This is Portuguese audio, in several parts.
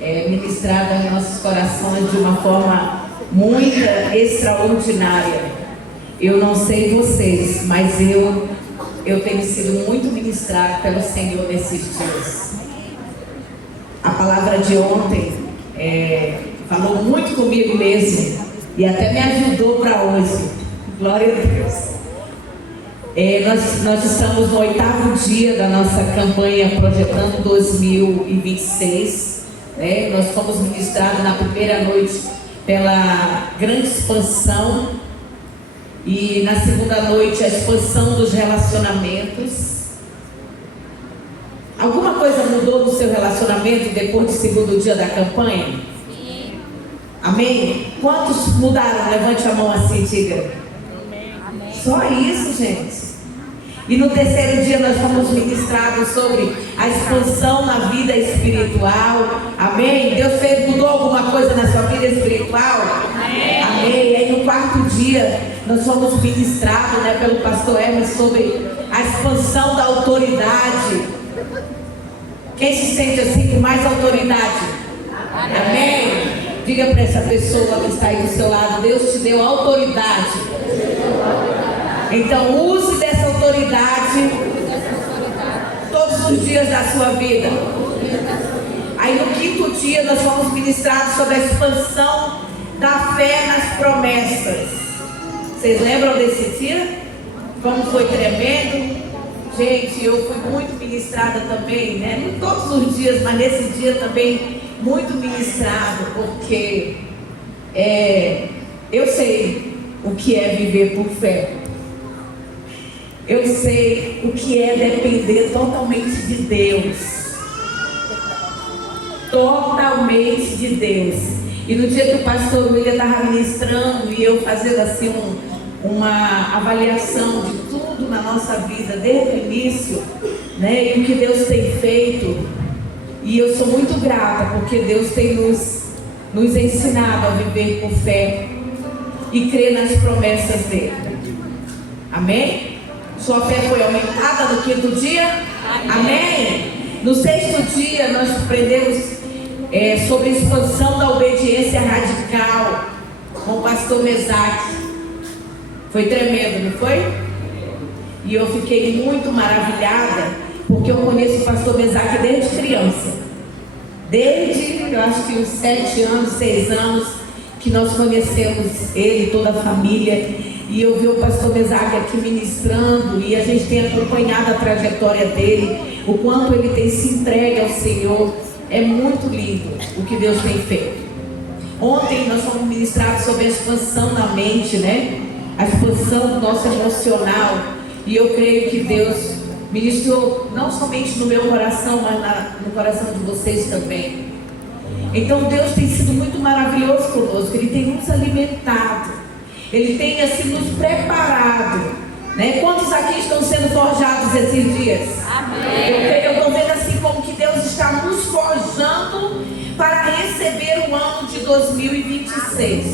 ministrado em nossos corações de uma forma muito extraordinária. Eu não sei vocês, mas eu tenho sido muito ministrado pelo Senhor nesses dias. A palavra de ontem falou muito comigo mesmo e até me ajudou para hoje. Glória a Deus. Nós estamos no 8º dia da nossa campanha Projetando 2026. Nós fomos ministrados na primeira noite pela grande expansão e na segunda noite a expansão dos relacionamentos. Alguma coisa mudou no seu relacionamento depois do segundo dia da campanha? Sim. Amém? Quantos mudaram? Levante a mão assim, diga. Amém. Só isso, gente. E no terceiro dia nós fomos ministrados sobre a expansão na vida espiritual. Amém? Deus mudou alguma coisa na sua vida espiritual? Amém. Amém. E aí no 4º dia nós fomos ministrados pelo pastor Hermes sobre a expansão da autoridade. Quem se sente assim com mais autoridade? Amém? Diga para essa pessoa que está aí do seu lado: Deus te deu autoridade. Então use dessa autoridade todos os dias da sua vida. Aí no 5º dia nós fomos ministrados sobre a expansão da fé nas promessas. Vocês lembram desse dia? Como foi tremendo? Gente, eu fui muito ministrada também, não todos os dias, mas nesse dia também muito ministrado, porque eu sei o que é viver por fé. Eu sei o que é depender totalmente de Deus. Totalmente de Deus. E no dia que o pastor William estava ministrando e eu fazendo assim uma avaliação de tudo na nossa vida, desde o início, e o que Deus tem feito, e eu sou muito grata, porque Deus tem nos ensinado a viver por fé e crer nas promessas dele. Amém? Sua fé foi aumentada no 5º dia? Amém? No 6º dia nós aprendemos sobre a expansão da obediência radical com o pastor Mesaque. Foi tremendo, não foi? E eu fiquei muito maravilhada, porque eu conheço o pastor Mesaque desde criança. Desde, eu acho que uns 7 anos, 6 anos, que nós conhecemos ele, toda a família. E eu vi o pastor Mesaque aqui ministrando, e a gente tem acompanhado a trajetória dele, o quanto ele tem se entregue ao Senhor. É muito lindo o que Deus tem feito. Ontem nós fomos ministrados sobre a expansão da mente, a expansão do nosso emocional. E eu creio que Deus ministrou não somente no meu coração, mas no coração de vocês também. Então Deus tem sido muito maravilhoso conosco. Ele tem nos alimentado. Ele tem assim nos preparado. Quantos aqui estão sendo forjados esses dias? Amém. Eu estou vendo assim como que Deus está nos forjando para receber o ano de 2026,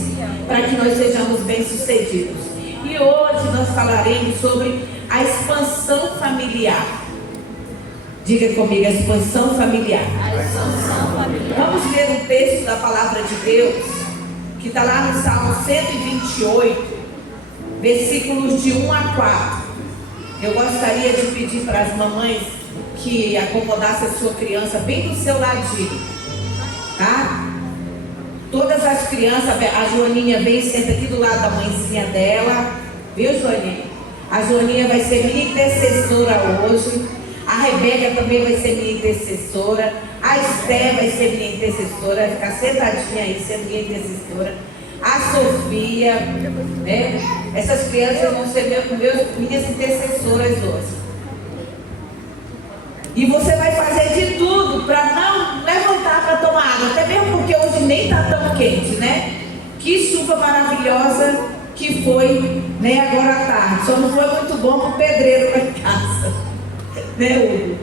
para que nós sejamos bem-sucedidos. E hoje nós falaremos sobre a expansão familiar. Diga comigo, a expansão familiar. Vamos ler um texto da palavra de Deus, que está lá no Salmo 128, versículos de 1 a 4. Eu gostaria de pedir para as mamães que acomodassem a sua criança bem do seu ladinho, tá? Todas as crianças, a Joaninha vem e senta aqui do lado da mãezinha dela, viu, Joaninha? A Joaninha vai ser minha intercessora hoje. A Rebeca também vai ser minha intercessora. A Esté vai ser minha intercessora, vai ficar sentadinha aí sendo minha intercessora. A Sofia, essas crianças vão ser minhas intercessoras hoje. E você vai fazer de tudo para não levantar para tomar água, até mesmo porque hoje nem está tão quente, Que chuva maravilhosa que foi, agora à tarde. Só não foi muito bom para o pedreiro lá em casa, Hugo?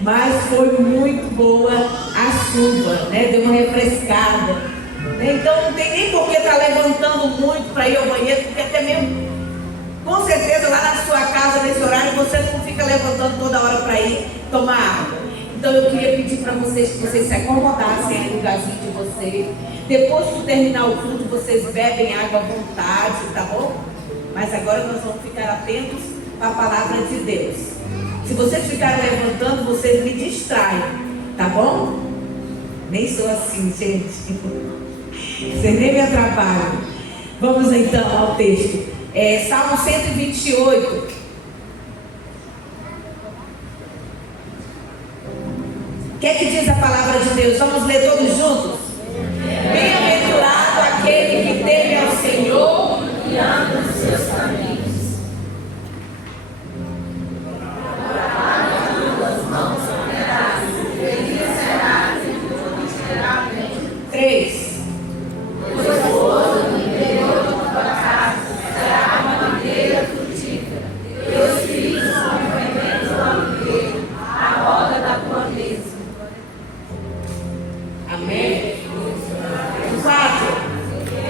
Mas foi muito boa a chuva, deu uma refrescada. Então não tem nem por que estar levantando muito para ir ao banheiro, porque até mesmo, com certeza lá na sua casa, nesse horário, você não fica levantando toda hora para ir tomar água. Então eu queria pedir para vocês que vocês se acomodassem aí no lugarzinho você. Depois de terminar o culto, vocês bebem água à vontade, tá bom? Mas agora nós vamos ficar atentos à palavra de Deus. Se vocês ficarem levantando, vocês me distraem, tá bom? Nem sou assim, gente. Vocês nem me atrapalham. Vamos então ao texto. Salmo 128. O que é que diz a palavra de Deus? Vamos ler todos juntos? Bem-aventurado aquele que teme ao Senhor e anda nos seus caminhos. As mãos poderás, feliz serás e tudo te irá bem. 3. Pois o esposo no interior da tua casa será uma videira frutífera, teus filhos como fermento do alimento, a roda da tua mesa. Amém? 4.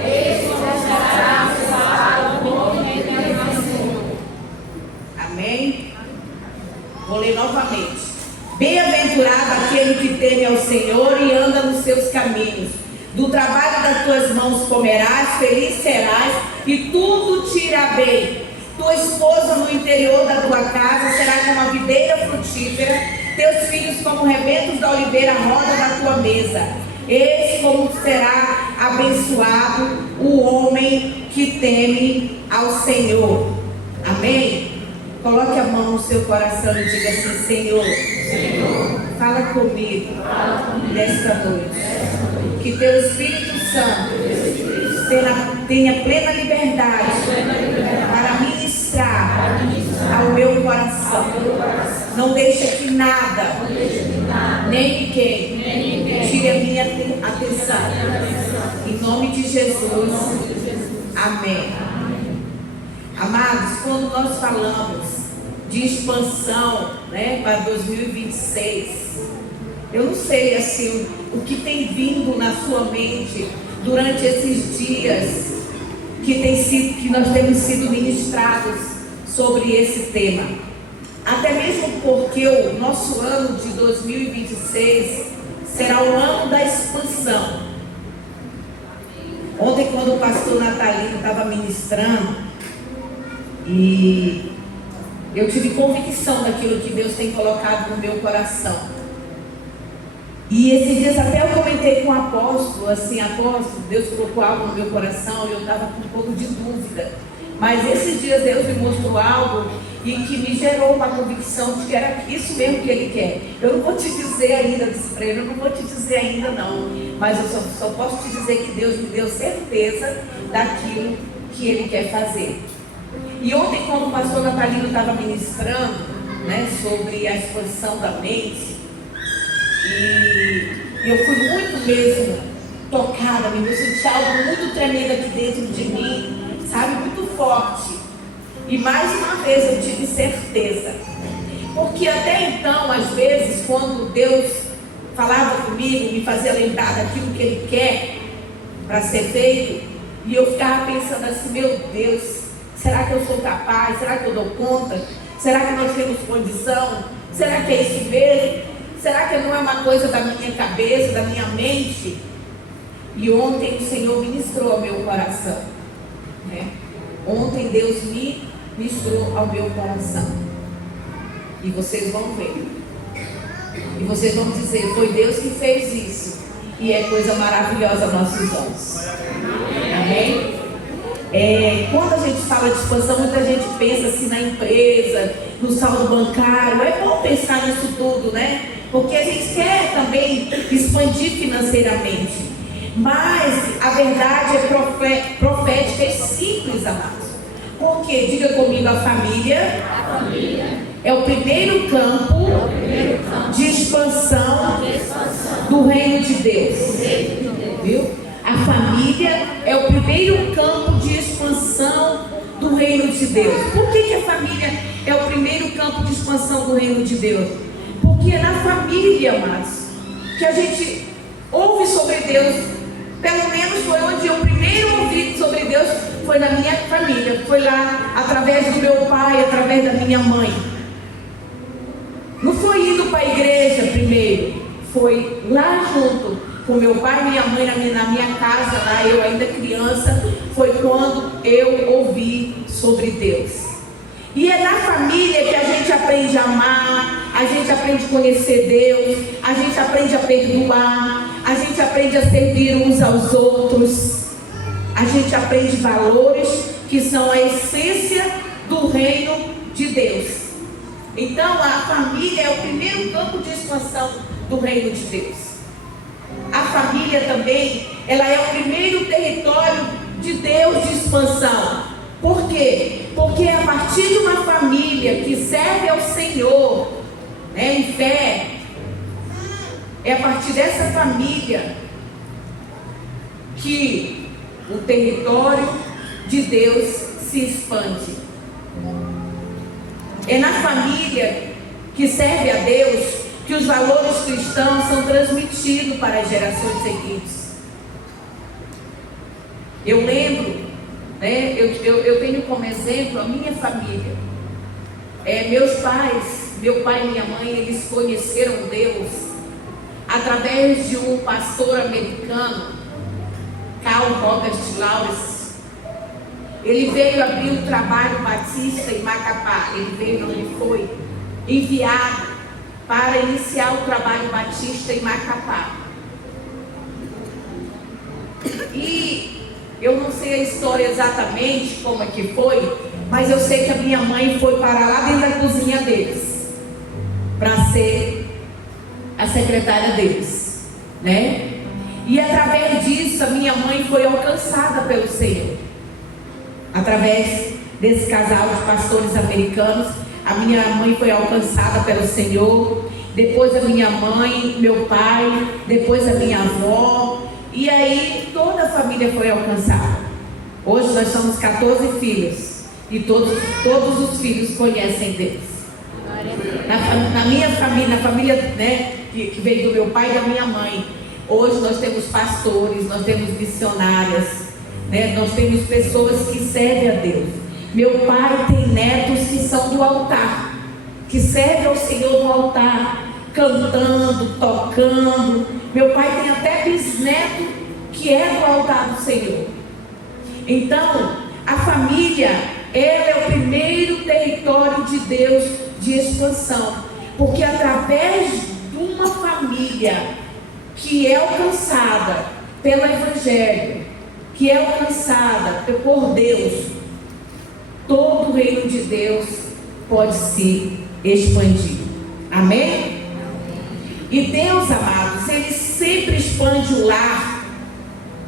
Este será para o homem do Senhor. Amém? Vou ler novamente. Bem-aventurado aquele que teme ao Senhor e anda nos seus caminhos. Do trabalho das tuas mãos comerás, feliz serás e tudo te irá bem. Tua esposa no interior da tua casa será como a videira frutífera, teus filhos como rebentos da oliveira, a roda da tua mesa. Eis como será abençoado o homem que teme ao Senhor. Amém? Coloque a mão no seu coração e diga assim: Senhor, fala comigo nesta noite. Que teu Espírito Santo tenha plena liberdade para ministrar ao meu coração. Não deixa que nada, nem ninguém, tire a minha atenção. Em nome de Jesus. Amém. Amados, quando nós falamos de expansão, para 2026, eu não sei assim o que tem vindo na sua mente durante esses dias que nós temos sido ministrados sobre esse tema. Até mesmo porque o nosso ano de 2026 será o ano da expansão. Ontem, quando o pastor Natalino estava ministrando, e eu tive convicção daquilo que Deus tem colocado no meu coração. E esses dias até eu comentei com o apóstolo, assim, apóstolo, Deus colocou algo no meu coração e eu estava com um pouco de dúvida. Mas esses dias Deus me mostrou algo e que me gerou uma convicção de que era isso mesmo que Ele quer. Eu não vou te dizer ainda, disse para ele, eu não vou te dizer ainda não. Mas eu só posso te dizer que Deus me deu certeza daquilo que Ele quer fazer. E ontem, quando o pastor Natalino estava ministrando, sobre a expansão da mente, e eu fui muito mesmo tocada, eu senti algo muito tremendo aqui dentro de mim, sabe, muito forte. E mais uma vez eu tive certeza, porque até então, às vezes, quando Deus falava comigo, me fazia lembrar daquilo que Ele quer para ser feito, e eu ficava pensando assim: meu Deus, será que eu sou capaz? Será que eu dou conta? Será que nós temos condição? Será que é isso mesmo? Será que não é uma coisa da minha cabeça, da minha mente? E ontem o Senhor ministrou ao meu coração. Ontem Deus me ministrou ao meu coração. E vocês vão ver. E vocês vão dizer: foi Deus que fez isso. E é coisa maravilhosa aos nossos olhos. Amém? Quando a gente fala de expansão, muita gente pensa assim na empresa, no saldo bancário. É bom pensar nisso tudo, porque a gente quer também expandir financeiramente. Mas a verdade é profética e simples, amados. Porque, diga comigo, a família é o primeiro campo de expansão do reino de Deus. Viu? A família é o primeiro campo de expansão do reino de Deus. Por que a família é o primeiro campo de expansão do reino de Deus? Porque é na família, amados, que a gente ouve sobre Deus. Pelo menos foi onde eu primeiro ouvi sobre Deus, foi na minha família. Foi lá, através do meu pai, através da minha mãe. Não foi indo para a igreja primeiro, foi lá junto, com meu pai e minha mãe na minha casa, lá eu ainda criança, foi quando eu ouvi sobre Deus. E é na família que a gente aprende a amar, a gente aprende a conhecer Deus, a gente aprende a perdoar, a gente aprende a servir uns aos outros, a gente aprende valores que são a essência do reino de Deus. Então a família é o primeiro campo de expansão do reino de Deus. A família também, ela é o primeiro território de Deus de expansão. Por quê? Porque é a partir de uma família que serve ao Senhor, né, em fé, é a partir dessa família que o território de Deus se expande. É na família que serve a Deus que os valores cristãos são transmitidos para as gerações seguintes. Eu lembro, né, eu tenho como exemplo a minha família. Meus pais, meu pai e minha mãe, eles conheceram Deus através de um pastor americano, Carl Robert Lawrence. Ele veio abrir um trabalho batista em Macapá. Ele foi enviado para iniciar o trabalho batista em Macapá. E eu não sei a história exatamente como é que foi, mas eu sei que a minha mãe foi para lá dentro da cozinha deles, para ser a secretária deles, né? E através disso a minha mãe foi alcançada pelo Senhor. Através desse casal de pastores americanos, a minha mãe foi alcançada pelo Senhor. Depois a minha mãe, meu pai, depois a minha avó. E aí toda a família foi alcançada. Hoje nós somos 14 filhos. E todos os filhos conhecem Deus. Na minha família, na família, né, que veio do meu pai e da minha mãe, hoje nós temos pastores, nós temos missionárias, né, nós temos pessoas que servem a Deus. Meu pai tem netos que são do altar, que servem ao Senhor no altar, cantando, tocando. Meu pai tem até bisneto que é do altar do Senhor. Então, a família, ela é o primeiro território de Deus de expansão, porque através de uma família que é alcançada pelo Evangelho, que é alcançada por Deus, todo o reino de Deus pode se expandir. Amém? E Deus, amados, Ele sempre expande o lar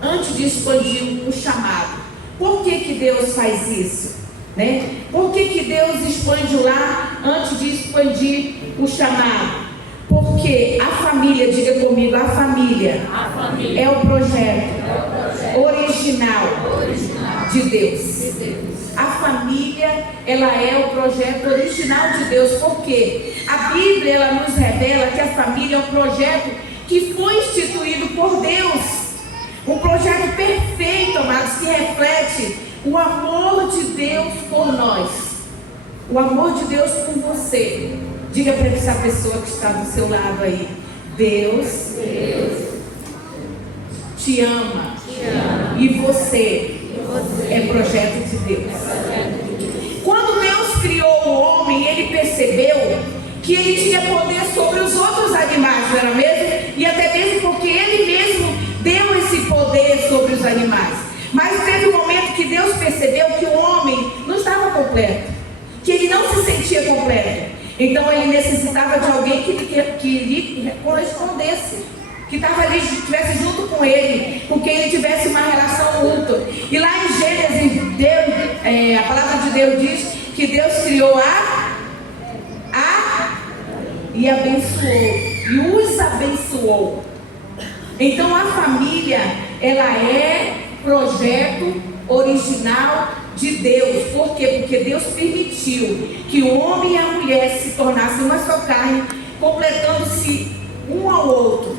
antes de expandir o chamado. Por que Deus faz isso? Né? Por que Deus expande o lar antes de expandir o chamado? Porque a família, diga comigo, a família é o projeto original de Deus. A família, ela é o projeto original de Deus. Porque a Bíblia, ela nos revela que a família é um projeto que foi instituído por Deus. Um projeto perfeito, amados, que reflete o amor de Deus por nós. O amor de Deus por você. Diga para essa pessoa que está do seu lado aí: Deus te ama. E você é projeto de Deus. Quando Deus criou o homem, Ele percebeu que ele tinha poder sobre os outros animais, não era mesmo? E até mesmo porque Ele mesmo deu esse poder sobre os animais. Mas teve um momento que Deus percebeu que o homem não estava completo, que ele não se sentia completo. Então ele necessitava de alguém que lhe correspondesse, que estava ali, estivesse junto com ele, com quem ele tivesse uma relação mútua. E lá em Gênesis, Deus, a palavra de Deus diz que Deus criou e abençoou, e os abençoou. Então a família, ela é projeto original de Deus. Por quê? Porque Deus permitiu que o homem e a mulher se tornassem uma só carne, completando-se um ao outro.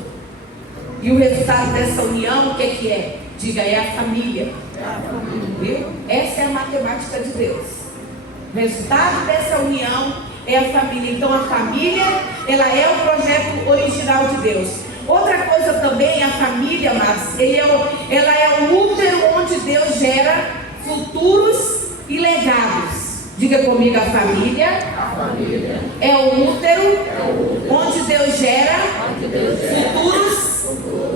E o resultado dessa união, o que é? Diga, é a família. Viu? Essa é a matemática de Deus. O resultado dessa união é a família. Então a família, ela é o projeto original de Deus. Outra coisa também, a família, mas ela é o útero onde Deus gera futuros e legados. Diga comigo, a família é o útero onde Deus gera futuros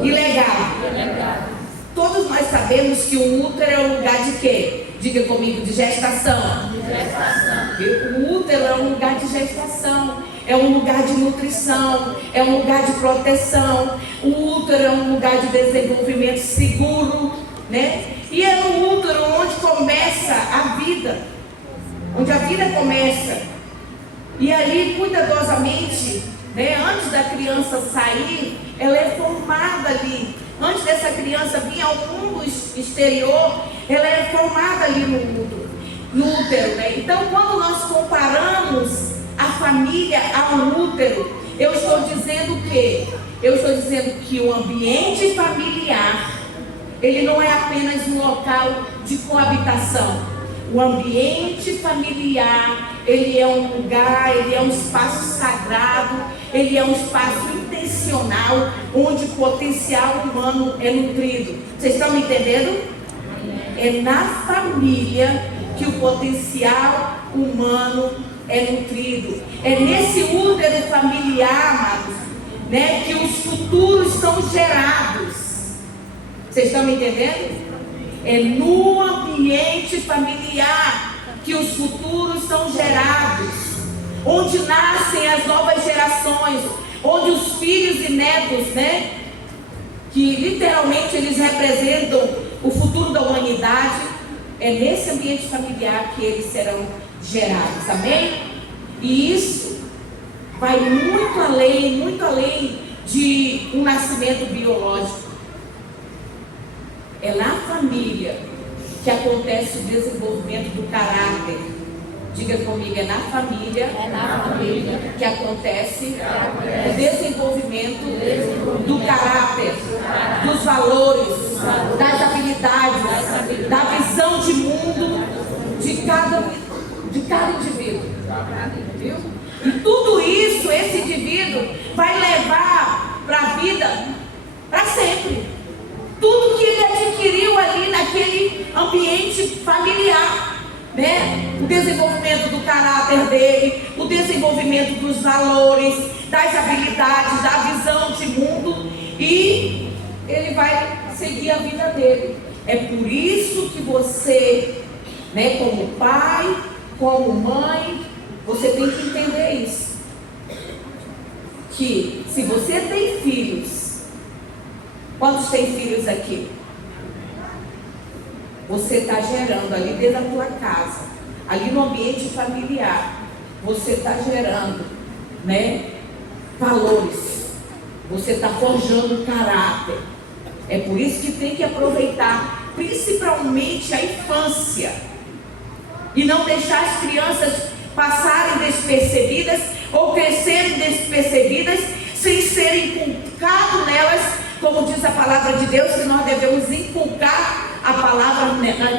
e legados. Todos nós sabemos que o útero é um lugar de quê? Diga comigo, de gestação. O útero é um lugar de gestação, é um lugar de nutrição, é um lugar de proteção. O útero é um lugar de desenvolvimento seguro, né? E é no útero onde começa a vida, onde a vida começa. E ali, cuidadosamente, né, antes da criança sair, ela é formada ali. Antes dessa criança vir ao mundo exterior, ela é formada ali no útero, né? Então, quando nós comparamos a família ao útero, eu estou dizendo o quê? Eu estou dizendo que o ambiente familiar, ele não é apenas um local de coabitação. O ambiente familiar, ele é um lugar, ele é um espaço sagrado, ele é um espaço intencional, onde o potencial humano é nutrido. Vocês estão me entendendo? É na família que o potencial humano é nutrido. É nesse útero familiar, amados, né, que os futuros são gerados. Vocês estão me entendendo? É no ambiente familiar que os futuros são gerados, onde nascem as novas gerações, onde os filhos e netos, né, que literalmente eles representam o futuro da humanidade, é nesse ambiente familiar que eles serão gerados, amém? E isso vai muito além de um nascimento biológico. É na família que acontece o desenvolvimento do caráter. Diga comigo, é na família que acontece o desenvolvimento do caráter, dos valores, das habilidades, da visão de mundo de cada indivíduo. Viu? E tudo isso, esse indivíduo vai levar para a vida para sempre. Tudo que ele adquiriu ali naquele ambiente familiar, né? O desenvolvimento do caráter dele, o desenvolvimento dos valores, das habilidades, da visão de mundo, e ele vai seguir a vida dele. É por isso que você, né, como pai, como mãe, você tem que entender isso. Que se você tem filhos, quantos tem filhos aqui? Você está gerando ali dentro da tua casa, ali no ambiente familiar, você está gerando, né, valores, você está forjando caráter. É por isso que tem que aproveitar, principalmente a infância, e não deixar as crianças passarem despercebidas ou crescerem despercebidas, sem ser inculcado nelas, como diz a palavra de Deus, que nós devemos inculcar a palavra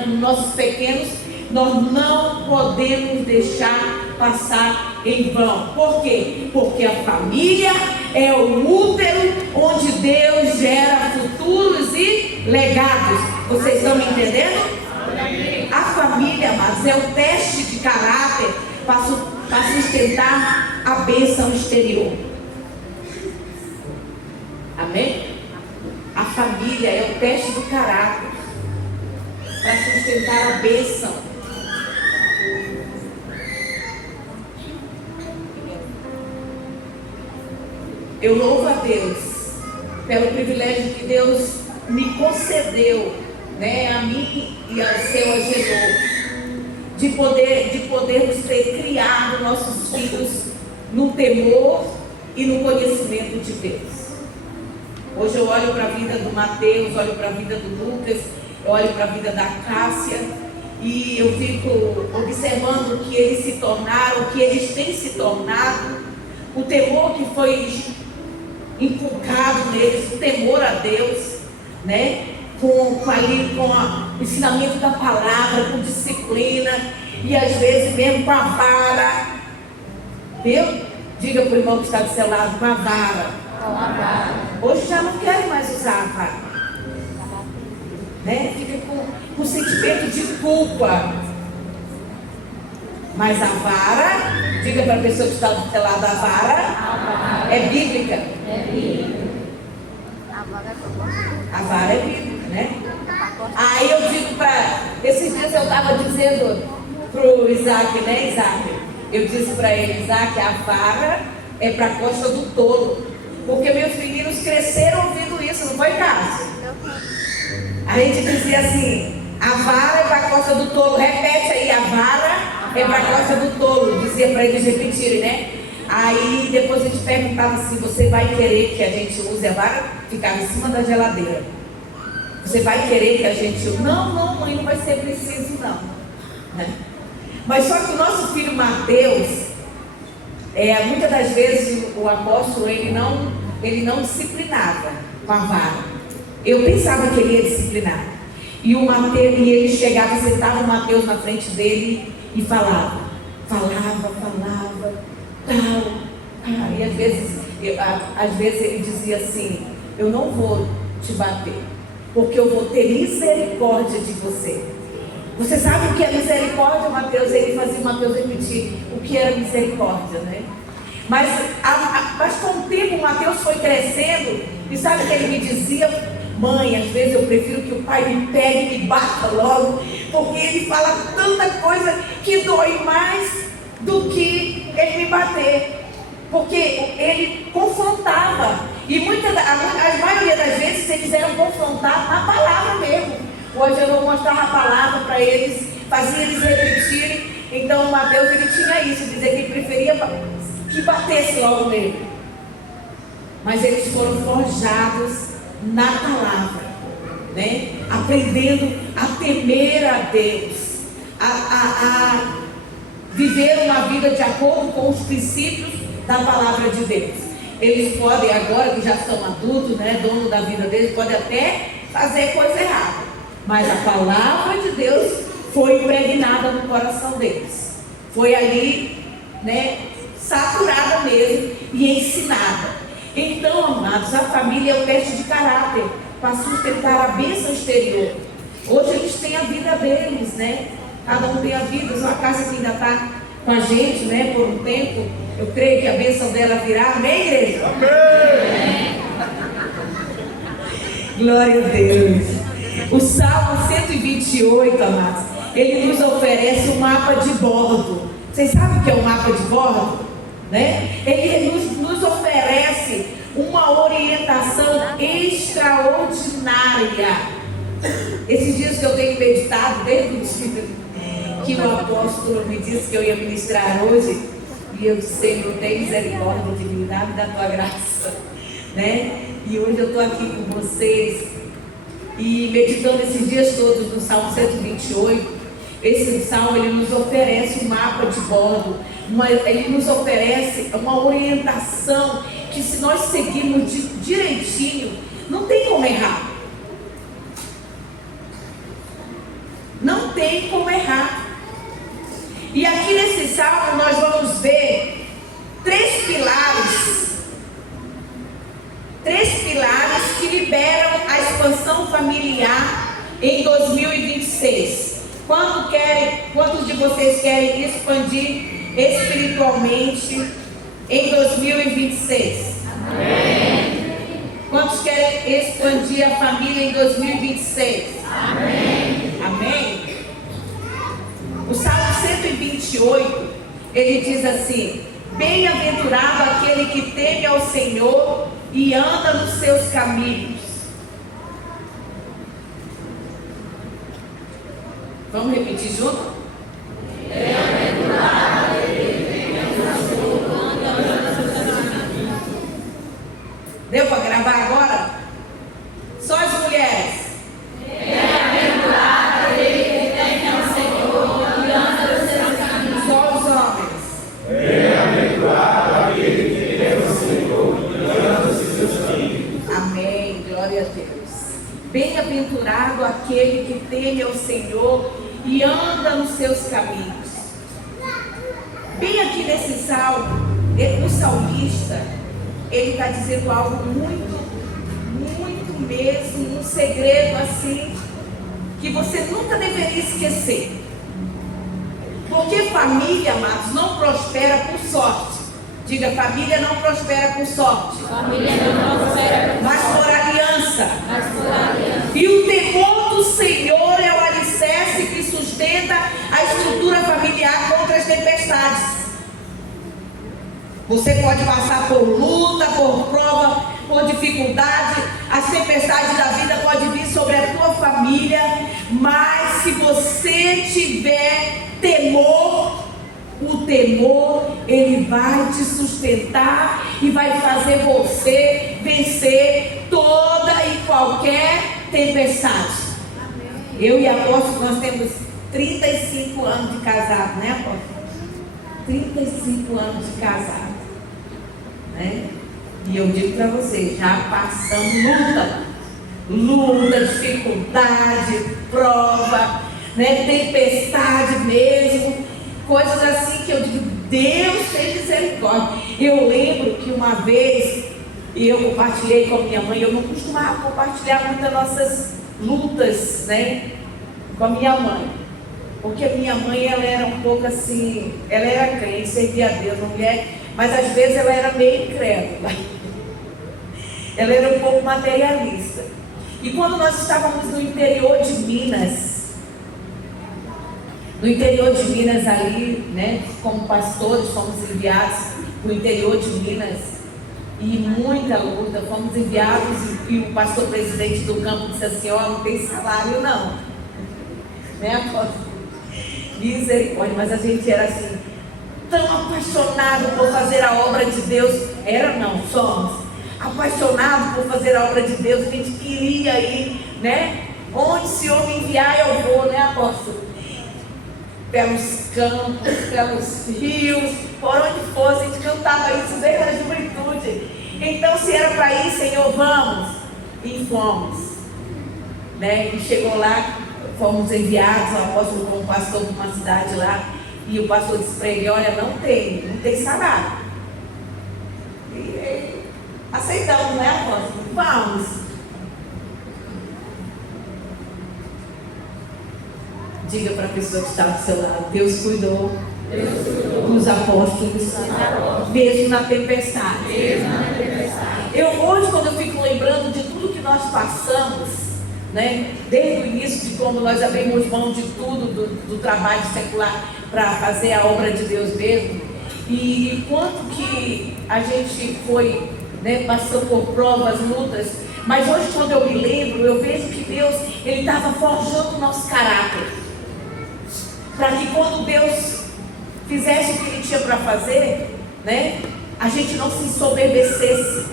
nos nossos pequenos. Nós não podemos deixar passar em vão. Por quê? Porque a família é o útero onde Deus gera futuros e legados. Vocês estão me entendendo? A família, amados, é o teste de caráter para sustentar a bênção exterior. Amém? A família é o teste do caráter para sustentar a bênção. Eu louvo a Deus pelo privilégio que Deus me concedeu, né, a mim e ao seu Agenor, de podermos ter criado nossos filhos no temor e no conhecimento de Deus. Hoje eu olho para a vida do Mateus, olho para a vida do Lucas, eu olho para a vida da Cássia, e eu fico observando o que eles se tornaram, o que eles têm se tornado, o temor que foi inculcado neles, o temor a Deus, né? Com o ensinamento da palavra, com disciplina, e às vezes mesmo com a vara. Viu? Diga para o irmão que está do seu lado, com a vara. Hoje já não querem mais usar a vara, né? Fica com sentimento de culpa. Mas a vara, diga para a pessoa que está do teu lado, a vara é bíblica. É bíblica. A vara é bíblica, né? Aí eu digo para... Esses dias eu estava dizendo para o Isaac, né, Isaac? Eu disse para ele, Isaac, a vara é para a costa do tolo. Porque meus meninos cresceram ouvindo isso, não foi, Cássio? A gente dizia assim, a vara é para a costa do tolo. Repete aí, a vara é para a costa do tolo. Dizia para eles repetirem, né? Aí depois a gente perguntava assim, você vai querer que a gente use a vara? Ficava em cima da geladeira. Você vai querer que a gente... Não, mãe, não vai ser preciso não, né? Mas só que o nosso filho Mateus, muitas das vezes o apóstolo, ele não disciplinava com a vara. Eu pensava que ele ia disciplinar. E ele chegava, sentava o Mateus na frente dele e falava, tal. E às vezes ele dizia assim, eu não vou te bater, porque eu vou ter misericórdia de você. Você sabe o que é misericórdia, Mateus? Ele fazia o Mateus repetir o que era misericórdia, né? Mas com o tempo o Mateus foi crescendo. E sabe o que ele me dizia? Mãe, às vezes eu prefiro que o pai me pegue e me bata logo, porque ele fala tanta coisa que dói mais do que ele me bater. Porque ele confrontava. E a maioria das vezes eles eram confrontados na palavra mesmo. Hoje eu vou mostrar a palavra para eles, fazia eles repetirem. Então o Mateus, ele tinha isso, dizer que ele preferia que batesse logo nele. Mas eles foram forjados na palavra, né? Aprendendo a temer a Deus, a viver uma vida de acordo com os princípios da palavra de Deus. Eles podem, agora que já são adultos, né, dono da vida deles, podem até fazer coisa errada. Mas a palavra de Deus foi impregnada no coração deles. Foi ali, né, saturada mesmo e ensinada. Então, amados, a família é o teste de caráter para sustentar a bênção exterior. Hoje eles têm a vida deles, né? Cada um tem a vida. Sua casa que ainda está com a gente, né, por um tempo. Eu creio que a bênção dela virá. Amém, igreja? Amém! Glória a Deus. O Salmo 128, amados, ele nos oferece um mapa de bordo. Vocês sabem o que é um mapa de bordo? Né? Ele nos oferece uma orientação extraordinária. Esses dias que eu tenho meditado, desde o dia que o apóstolo me disse que eu ia ministrar hoje, e eu disse, Senhor, tem misericórdia de mim, dá-me da tua graça, né? E hoje eu estou aqui com vocês e meditando esses dias todos no Salmo 128. Esse salmo, ele nos oferece um mapa de bordo, ele nos oferece uma orientação que, se nós seguirmos direitinho, não tem como errar. Não tem como errar. E aqui nesse salmo nós vamos ver três pilares que liberam a expansão familiar em 2026. Quantos de vocês querem expandir espiritualmente em 2026? Amém. Quantos querem expandir a família em 2026? Amém. Amém? O Salmo 128, ele diz assim: bem-aventurado aquele que teme ao Senhor e anda nos seus caminhos. Vamos repetir junto? Bem-aventurado aquele que teme ao Senhor e anda nos seus caminhos. Deu para gravar agora? Só as mulheres. Bem-aventurado aquele que teme ao Senhor e anda nos seus caminhos. Só os homens. Bem-aventurado aquele que teme ao Senhor e anda nos seus caminhos. Amém, glória a Deus. Bem-aventurado aquele que teme ao Senhor e anda nos seus caminhos. Bem aqui nesse salmo, o salmista, ele está dizendo algo muito mesmo um segredo assim, que você nunca deveria esquecer. Porque família, amados, não prospera por sorte. Diga, família não prospera por sorte. Família não prospera por Mas por aliança. mas por aliança. E o temor do Senhor é o alicerce que sustenta a estrutura familiar contra as tempestades. Você pode passar por luta, por prova, por dificuldade. As tempestades da vida podem vir sobre a tua família. Mas se você tiver temor, o temor, ele vai te sustentar e vai fazer você vencer toda e qualquer tempestade. Eu e a apóstolo, nós temos 35 anos de casado, né, apóstolo? 35 anos de casado, né? E eu digo para você, já passamos luta, dificuldade, prova, né, tempestade mesmo, coisas assim que eu digo, Deus tem misericórdia. Eu lembro que uma vez eu compartilhei com a minha mãe, eu não costumava compartilhar muitas nossas lutas, né, com a minha mãe, porque a minha mãe, ela era um pouco assim, ela era crente, servia a Deus, uma mulher, mas às vezes ela era meio incrédula, ela era um pouco materialista. E quando nós estávamos no interior de Minas, ali, né, como pastores, fomos enviados para o interior de Minas, e muita luta, fomos enviados, e o pastor presidente do campo disse assim, ó, não tem salário não, né, apóstolo? Misericórdia, mas a gente era assim, tão apaixonado por fazer a obra de Deus, somos apaixonados por fazer a obra de Deus, a gente queria ir, né, onde o Senhor me enviar eu vou, né, apóstolo? Pelos campos, pelos rios, por onde fosse, a gente cantava isso desde a juventude. Então, se era para ir, Senhor, vamos. E fomos, né? E chegou lá, fomos enviados, o apóstolo como pastor para uma cidade lá, e o pastor disse para ele, olha, não tem salário. E aceitamos, né, apóstolo? Vamos. Diga para a pessoa que está do seu lado, Deus cuidou dos apóstolos, mesmo na tempestade. Hoje, quando eu fico lembrando de tudo que nós passamos, né, desde o início, de como nós abrimos mão de tudo, do trabalho secular, para fazer a obra de Deus mesmo, e quanto que a gente foi, né, passou por provas, lutas, mas hoje, quando eu me lembro, eu vejo que Deus, Ele estava forjando o nosso caráter, para que quando Deus fizesse o que Ele tinha para fazer, né, a gente não se ensoberbecesse.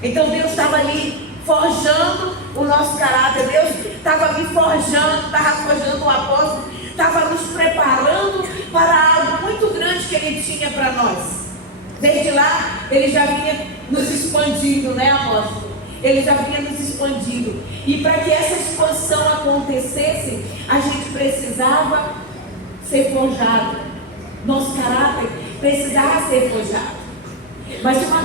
Então Deus estava ali forjando o nosso caráter, Deus estava ali estava forjando o apóstolo, estava nos preparando para algo muito grande que Ele tinha para nós. Desde lá, Ele já vinha nos expandindo, né, apóstolo? Ele já vinha nos expandindo. E para que essa expansão acontecesse, a gente precisava ser forjado. Nosso caráter precisava ser forjado. Mas uma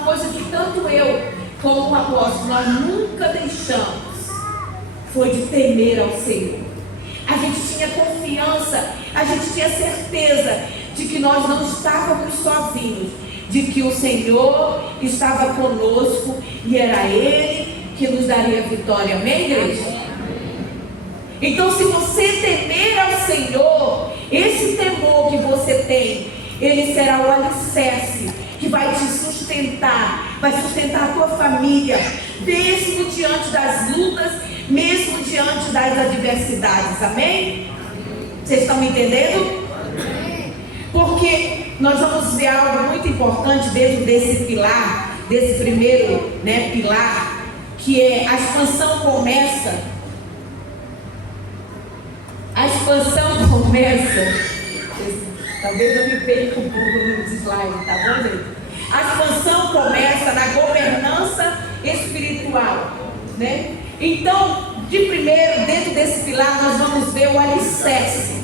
coisa que tanto eu como o apóstolo, nós nunca deixamos, foi de temer ao Senhor. A gente tinha confiança, a gente tinha certeza de que nós não estávamos sozinhos, de que o Senhor estava conosco e era Ele que nos daria vitória. Amém, igreja? Então, se você temer ao Senhor, esse temor que você tem, ele será o alicerce que vai te sustentar, vai sustentar a tua família, mesmo diante das lutas, mesmo diante das adversidades. Amém? Vocês estão me entendendo? Porque nós vamos ver algo muito importante dentro desse pilar, desse primeiro, né, pilar, que é a expansão começa. A expansão começa. Talvez eu me perca um pouco nos slides, tá bom, gente? A expansão começa na governança espiritual, né? Então, de primeiro, dentro desse pilar, nós vamos ver o alicerce.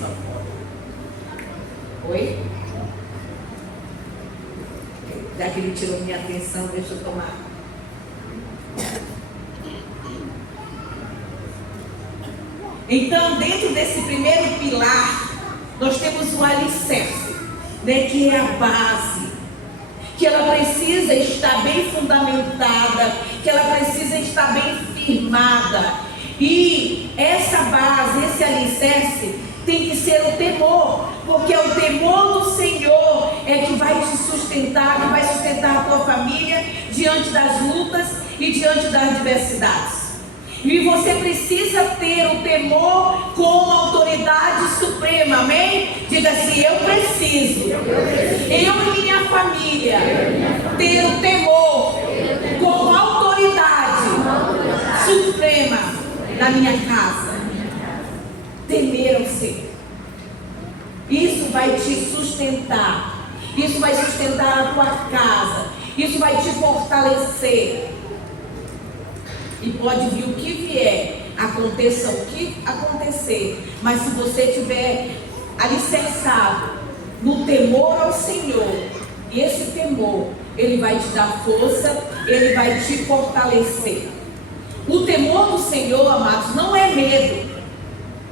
Oi? Já que ele tirou minha atenção, deixa eu tomar. Então, dentro desse primeiro pilar, nós temos o alicerce, né, que é a base, que ela precisa estar bem fundamentada, que ela precisa estar bem firmada. E essa base, esse alicerce, tem que ser o temor, porque o temor do Senhor é que vai te sustentar, que vai sustentar a tua família diante das lutas e diante das adversidades. E você precisa ter o temor como autoridade suprema, amém? Diga assim: eu preciso, eu e minha família, ter o temor como autoridade suprema na minha casa. Temer ao Senhor. Isso vai te sustentar. Isso vai sustentar a tua casa. Isso vai te fortalecer. E pode vir o que vier, aconteça o que acontecer, mas se você estiver alicerçado no temor ao Senhor, e esse temor, ele vai te dar força, ele vai te fortalecer. O temor do Senhor, amados, não é medo,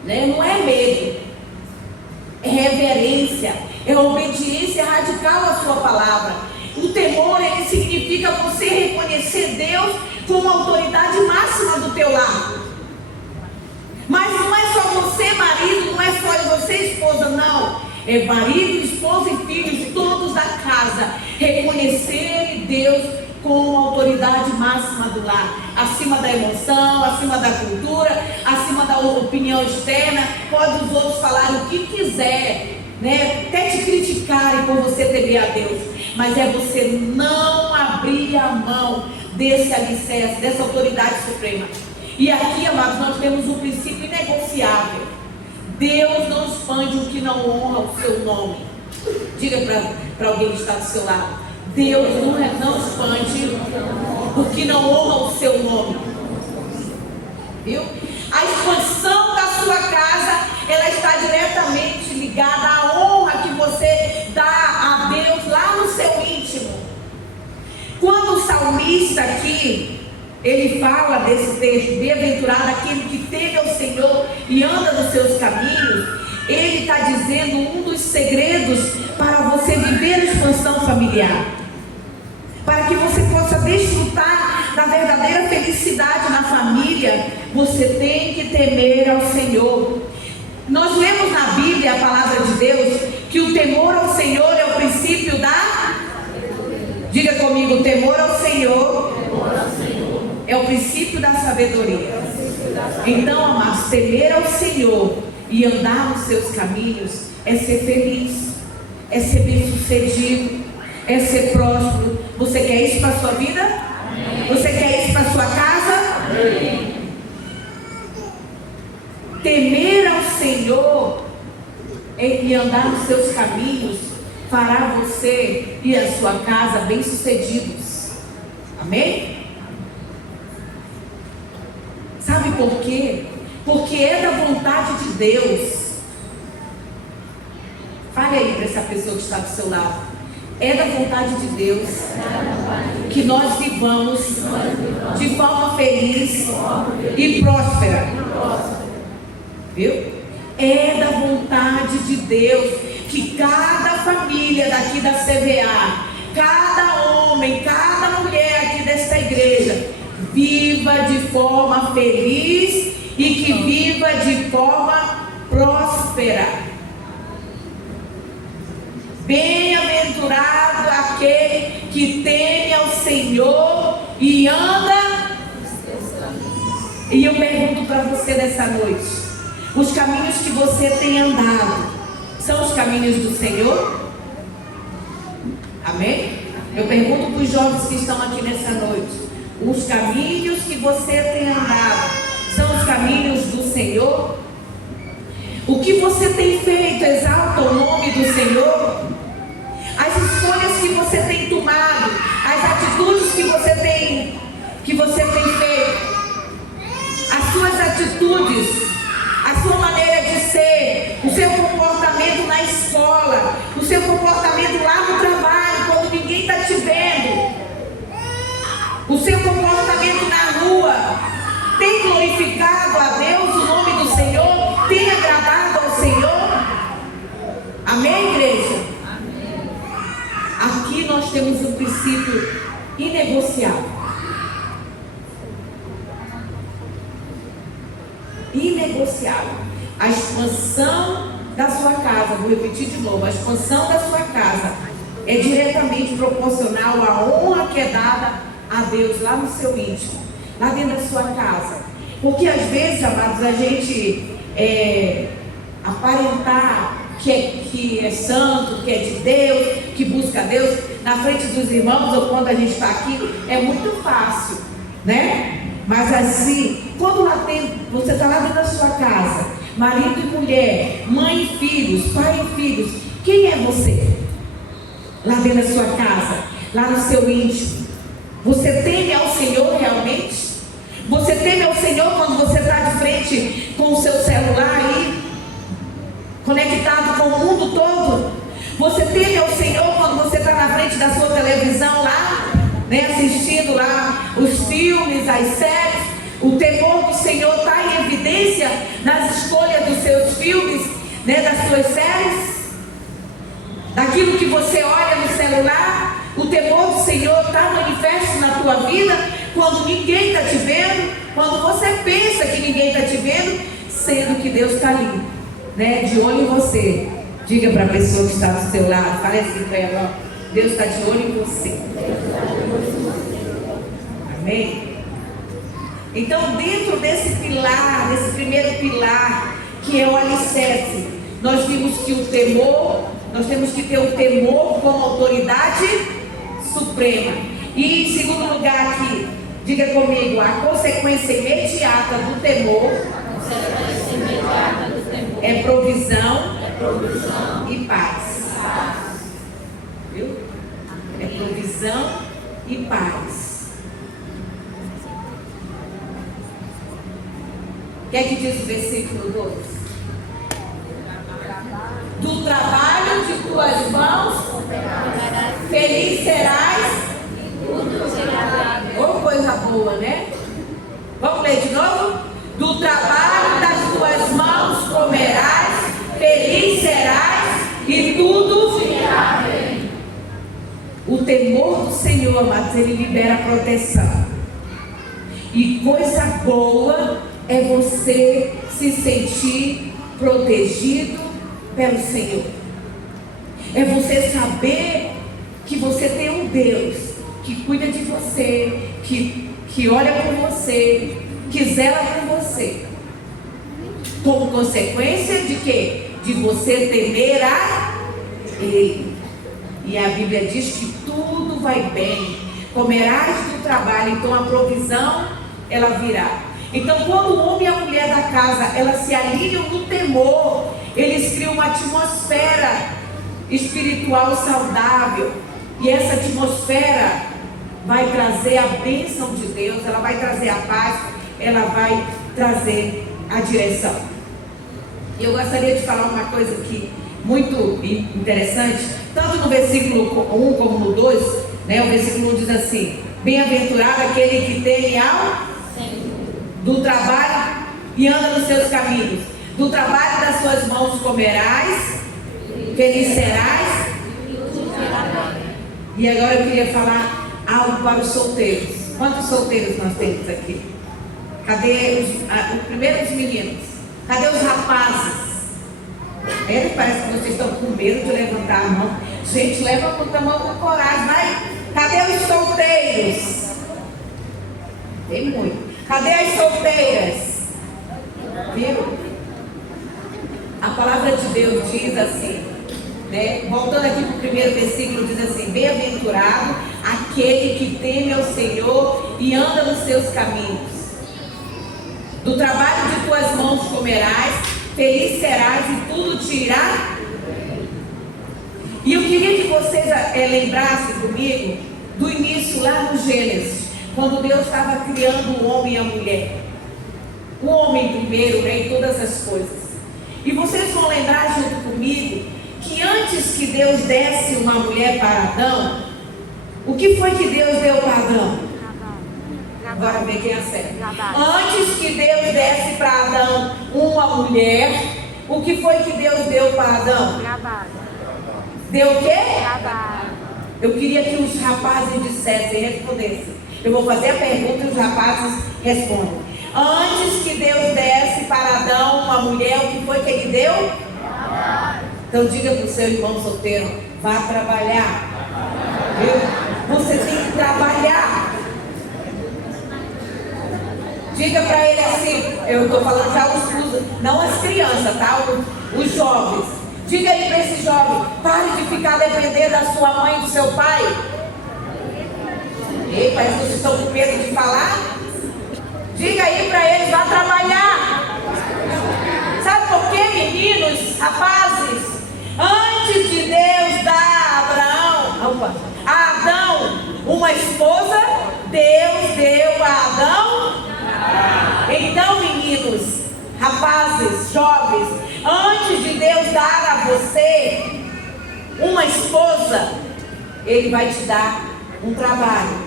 né? Não é medo, é reverência, é obediência radical à sua palavra. O temor, ele significa você reconhecer Deus como autoridade máxima do teu lar. Mas não é só você, marido, não é só você, esposa, não. É marido, esposa e filhos, todos da casa, reconhecerem Deus como autoridade máxima do lar, acima da emoção, acima da cultura, acima da opinião externa. Pode os outros falarem o que quiser, né? Até te criticarem por você temer a Deus, mas é você não abrir a mão desse alicerce, dessa autoridade suprema. E aqui, amados, nós temos um princípio inegociável: Deus não expande o que não honra o seu nome. Diga para alguém que está do seu lado: Deus não expande o que não honra o seu nome. Viu? A expansão da sua casa, ela está diretamente ligada à honra que você dá a Deus lá no seu íntimo. Quando o salmista aqui, ele fala desse texto: bem-aventurado aquele que teme ao Senhor e anda nos seus caminhos, ele está dizendo um dos segredos para você viver a expansão familiar, para que você possa desfrutar da verdadeira felicidade na família. Você tem que temer ao Senhor. Nós lemos na Bíblia, a palavra de Deus, que o temor ao Senhor é o princípio da... Diga comigo: o temor ao Senhor é o princípio da sabedoria. Então, amados, temer ao Senhor e andar nos seus caminhos é ser feliz, é ser bem-sucedido, é ser próspero. Você quer isso para a sua vida? Amém. Você quer isso para a sua casa? Amém. Temer ao Senhor e andar nos seus caminhos fará você e a sua casa bem-sucedidos. Amém? Sabe por quê? Porque é da vontade de Deus. Fale aí para essa pessoa que está do seu lado: é da vontade de Deus que nós vivamos de forma feliz e próspera. Viu? É da vontade de Deus que cada família daqui da CVA, cada homem, cada mulher aqui desta igreja, viva de forma feliz e que viva de forma próspera. Bem-aventurado aquele que teme ao Senhor e anda. E eu pergunto para você nessa noite: os caminhos que você tem andado são os caminhos do Senhor? Amém? Eu pergunto para os jovens que estão aqui nessa noite: os caminhos que você tem andado são os caminhos do Senhor? O que você tem feito exalta o nome do Senhor? As escolhas que você tem tomado, as atitudes que você tem feito, as suas atitudes, a sua maneira de ser, o seu comportamento na escola, o seu comportamento lá no trabalho, quando ninguém está te vendo, o seu comportamento na rua, tem glorificado a Deus, o nome do Senhor? princípio inegociável. Inegociável. A expansão da sua casa, vou repetir de novo, a expansão da sua casa é diretamente proporcional à honra que é dada a Deus lá no seu íntimo, lá dentro da sua casa. Porque às vezes, amados, a gente aparentar que é santo, que é de Deus, que busca Deus, na frente dos irmãos ou quando a gente está aqui, é muito fácil, né? Mas assim, quando você está lá dentro da sua casa, marido e mulher, mãe e filhos, pai e filhos, quem é você? Lá dentro da sua casa, lá no seu íntimo. Você teme ao Senhor realmente? Você teme ao Senhor quando você está de frente com o seu celular aí, conectado com o mundo todo? Você teme ao Senhor quando você está na frente da sua televisão lá, né, assistindo lá os filmes, as séries? O temor do Senhor está em evidência nas escolhas dos seus filmes, né, das suas séries? Daquilo que você olha no celular? O temor do Senhor está manifesto na tua vida quando ninguém está te vendo, quando você pensa que ninguém está te vendo, sendo que Deus está ali, né, de olho em você. Diga para a pessoa que está do seu lado, fale assim para ela, ó, Deus está de olho em você. Amém? Então, dentro desse pilar, desse primeiro pilar, que é o alicerce, nós vimos que o temor, nós temos que ter o temor como autoridade suprema. E em segundo lugar aqui, diga comigo, a consequência imediata do temor é provisão e paz. Viu? É provisão e paz. O que é que diz o versículo 2? Do trabalho de tuas mãos, feliz serás. Oh, coisa boa, né? Vamos ler de novo? Do trabalho das tuas mãos comerás, feliz serás e tudo irá bem. O temor do Senhor, amados, ele libera proteção. E coisa boa é você se sentir protegido pelo Senhor. É você saber que você tem um Deus que cuida de você, que olha por você, que zela por você. Como consequência de quê? De você temer a Ele. E a Bíblia diz que tudo vai bem. Comerás do trabalho, então a provisão ela virá. Então, quando o homem e a mulher da casa elas se alinham no temor, eles criam uma atmosfera espiritual saudável. E essa atmosfera vai trazer a bênção de Deus, ela vai trazer a paz, ela vai trazer a direção. E eu gostaria de falar uma coisa aqui muito interessante, tanto no versículo 1 como no 2, né? O versículo 1 diz assim: bem-aventurado aquele que teme ao do trabalho e anda nos seus caminhos. Do trabalho das suas mãos comerás, feliz serás. E agora eu queria falar algo para os solteiros. Quantos solteiros nós temos aqui? Cadê os primeiros meninos? Cadê os rapazes? Parece que vocês estão com medo de levantar a mão. Gente, levanta a mão com coragem, vai. Cadê os solteiros? Tem muito. Cadê as solteiras? Viu? A palavra de Deus diz assim, né? Voltando aqui para o primeiro versículo, diz assim: bem-aventurado aquele que teme ao Senhor e anda nos seus caminhos. Do trabalho de tuas mãos comerás, feliz serás e tudo te irá. E eu queria que vocês lembrassem comigo do início lá no Gênesis, quando Deus estava criando o homem e a mulher. O homem primeiro, né, e todas as coisas. E vocês vão lembrar junto comigo que antes que Deus desse uma mulher para Adão, o que foi que Deus deu para Adão? Agora vê quem acerta. Antes que Deus desse para Adão uma mulher, o que foi que Deus deu para Adão? Deu o quê? Eu queria que os rapazes dissessem, respondessem. Eu vou fazer a pergunta e os rapazes respondem. Antes que Deus desse para Adão uma mulher, o que foi que ele deu? Então diga para o seu irmão solteiro, vá trabalhar. Viu? Você tem que trabalhar. Diga para ele assim, eu estou falando já não as crianças, tá? Os jovens. Diga aí para esse jovem, pare de ficar dependendo da sua mãe e do seu pai. Ei, parece que vocês estão com medo de falar. Diga aí para eles, vá trabalhar. Sabe por quê, meninos, rapazes? Antes de Deus dar a Adão uma esposa, Deus deu a Adão. Então, meninos, rapazes, jovens, antes de Deus dar a você uma esposa, Ele vai te dar um trabalho.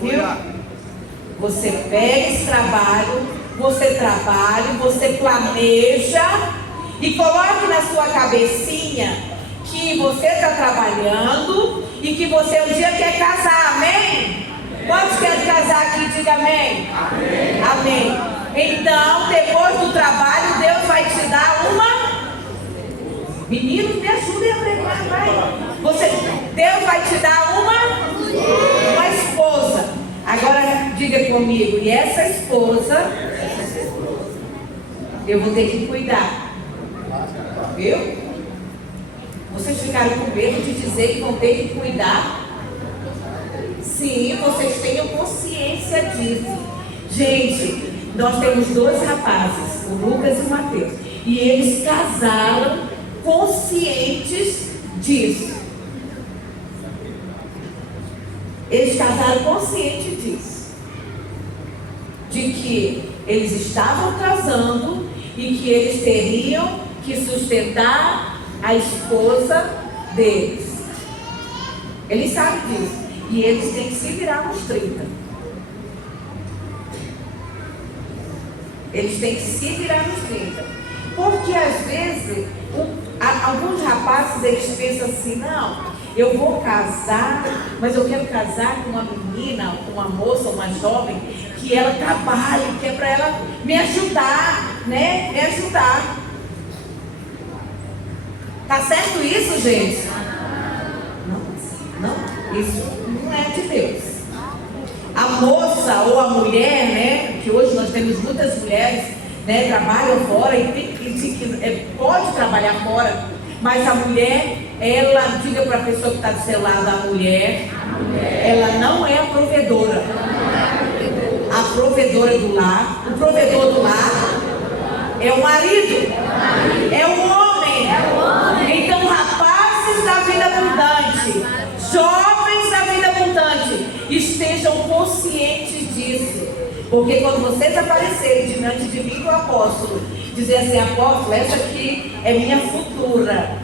Viu? Você pega esse trabalho, você trabalha, você planeja e coloque na sua cabecinha que você está trabalhando e que você um dia quer casar, amém? Quantos querem casar aqui? Diga amém. Amém. Amém. Então, depois do trabalho, Deus vai te dar uma... Meninos, me ajudem a pregar, vai. Deus vai te dar uma esposa. Agora, diga comigo, e essa esposa, eu vou ter que cuidar. Viu? Vocês ficaram com medo de dizer que vão ter que cuidar? Sim, vocês tenham consciência disso. Gente, nós temos 2 rapazes, o Lucas e o Mateus, e eles casaram conscientes disso. Eles casaram conscientes disso. De que eles estavam casando e que eles teriam que sustentar a esposa deles. Eles sabem disso. E eles têm que se virar nos 30. Eles têm que se virar nos 30. Porque às vezes, alguns rapazes, eles pensam assim, não, eu vou casar, mas eu quero casar com uma menina, com uma moça, uma jovem, que ela trabalhe, que é para ela me ajudar, né? Me ajudar. Tá certo isso, gente? Não, isso não é de Deus. A moça ou a mulher, né? Que hoje nós temos muitas mulheres, né? Trabalham fora e pode trabalhar fora, mas a mulher, ela, diga para a pessoa que está do seu lado, a mulher, ela não é a provedora. A provedora do lar, o provedor do lar é o marido, é o homem. Então, rapazes da vida abundante, jovens da vida abundante, estejam conscientes disso. Porque quando vocês aparecerem diante de mim, do apóstolo, dizer assim, apóstolo, essa aqui é minha futura,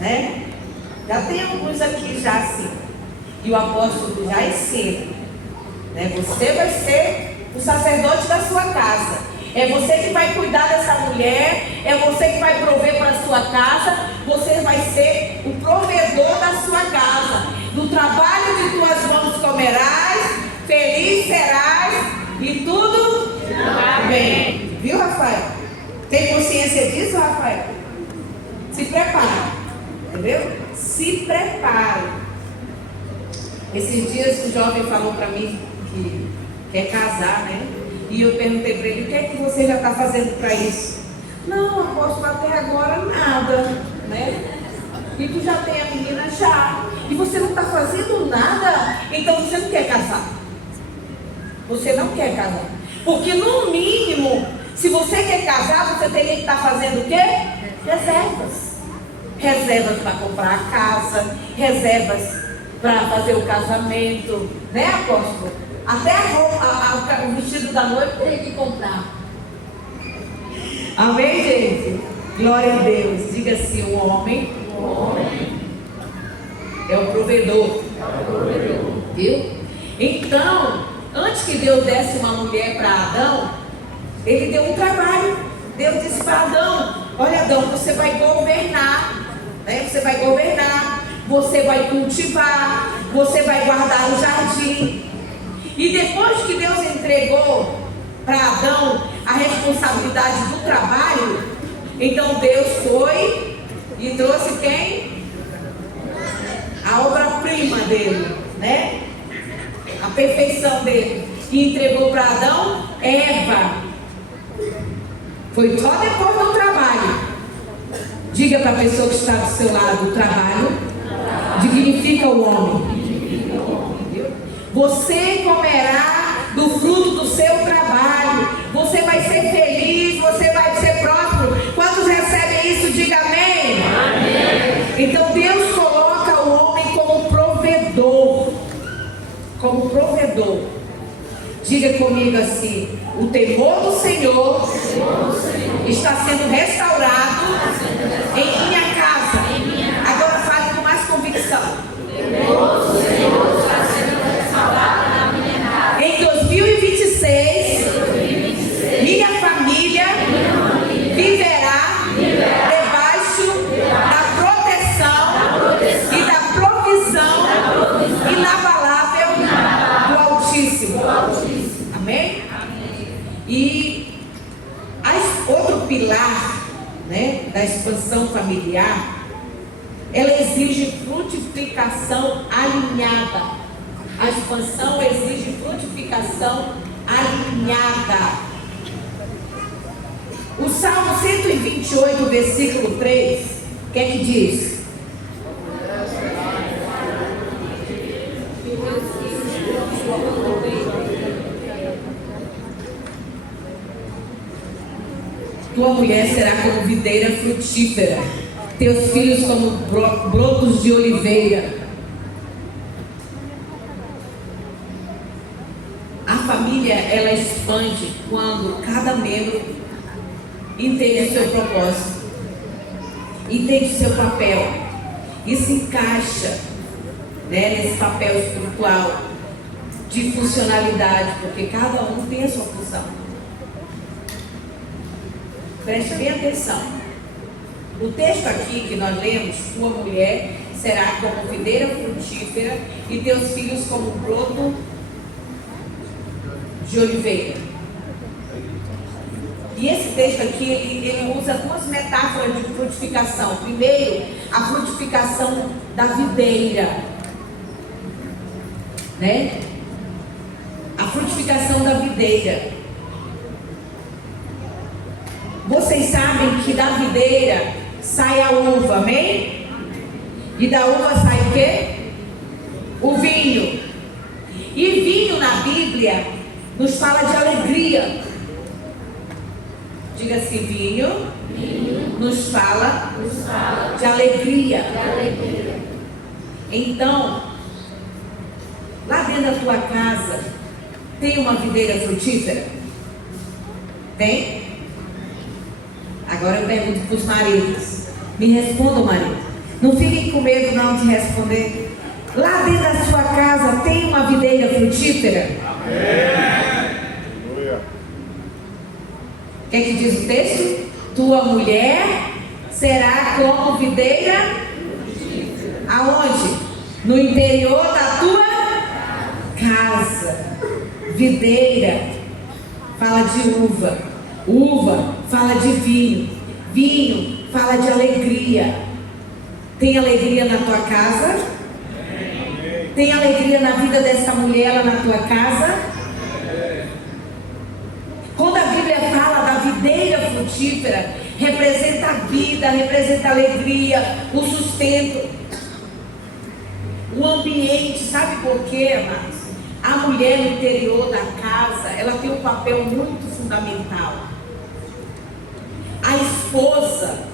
né? Já tem alguns aqui já assim. E o apóstolo já ensina, né? Você vai ser o sacerdote da sua casa. É você que vai cuidar dessa mulher, é você que vai prover para a sua casa, você vai ser o provedor da sua casa. No trabalho de tuas mãos comerás, feliz serás e tudo irá bem. Viu, Rafael? Tem consciência disso, Rafael? Se prepare, entendeu? Se prepare. Esses dias o jovem falou para mim que quer casar, né? E eu perguntei para ele, o que é que você já está fazendo para isso? Não, apóstolo, até agora nada, né? E tu já tem a menina já. E você não está fazendo nada, então você não quer casar. Você não quer casar. Porque no mínimo, se você quer casar, você teria que estar fazendo o quê? Reservas. Reservas para comprar a casa, reservas para fazer o casamento, né, apóstolo? Até a roupa, o vestido da noiva tem que comprar. Amém, gente? Glória a Deus. Diga assim, o homem é o provedor. Viu? Então, antes que Deus desse uma mulher para Adão, Ele deu um trabalho. Deus disse para Adão, olha Adão, você vai governar, né? Você vai governar. você vai cultivar, você vai guardar o jardim. E depois que Deus entregou para Adão a responsabilidade do trabalho, então Deus foi e trouxe quem? A obra-prima dele, né? A perfeição dele. E entregou para Adão Eva. Foi só depois do trabalho. Diga para a pessoa que está do seu lado: o trabalho dignifica o homem. Você comerá do fruto do seu trabalho. Você vai ser feliz, você vai ser próspero. Quantos recebem isso? Diga amém. Amém. Então Deus coloca o homem como provedor. Como provedor. Diga comigo assim: o temor do Senhor está sendo restaurado em minha casa. Agora fale com mais convicção. O temor do Senhor está sendo restaurado na minha casa. Em 2026, minha família viverá debaixo da proteção e da provisão inabalável do Altíssimo. Amém? E outro pilar, né, da expansão familiar, ela exige frutificação alinhada. A expansão exige frutificação alinhada. O Salmo 128, versículo 3, o que é que diz? Tua mulher será como videira frutífera, teus filhos como brotos de oliveira. A família, ela expande quando cada membro entende o seu propósito, entende o seu papel e se encaixa, né, nesse papel espiritual de funcionalidade, porque cada um tem a sua função. Preste bem atenção. O texto aqui que nós lemos: tua mulher será como videira frutífera e teus filhos como broto de oliveira. E esse texto aqui, ele usa duas metáforas de frutificação. Primeiro, a frutificação da videira, né? A frutificação da videira. Vocês sabem que da videira sai a uva, amém? E da uva sai o quê? O vinho. E vinho na Bíblia nos fala de alegria. Diga assim: vinho nos fala de alegria. Então, lá dentro da tua casa, tem uma videira frutífera? Tem? Agora eu pergunto para os maridos. Me respondam, marido. Não fiquem com medo não de responder. Lá dentro da sua casa tem uma videira frutífera? Amém. O que é que diz o texto? Tua mulher será como videira. Aonde? No interior da tua casa. Videira fala de uva. Uva fala de vinho. Vinho fala de alegria. Tem alegria na tua casa? Tem alegria na vida dessa mulher lá na tua casa? Quando a Bíblia fala da videira frutífera, representa a vida, representa a alegria, o sustento, o ambiente. Sabe por quê, amados? A mulher no interior da casa, ela tem um papel muito fundamental. A esposa,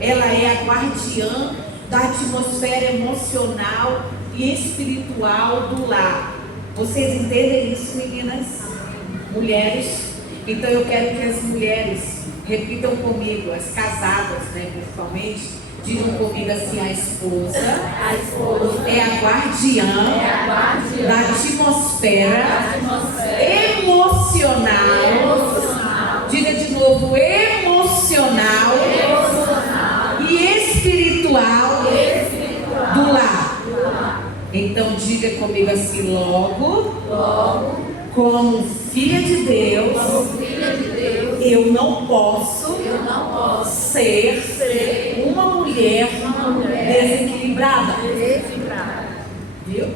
ela é a guardiã da atmosfera emocional e espiritual do lar. Vocês entendem isso, meninas? Mulheres? Então eu quero que as mulheres repitam comigo, as casadas, né, principalmente, digam comigo assim: a esposa é a guardiã da atmosfera emocional. Diga de novo: emocional e espiritual do Diga comigo assim: logo, como filha de Deus, eu não posso ser uma mulher desequilibrada. Viu?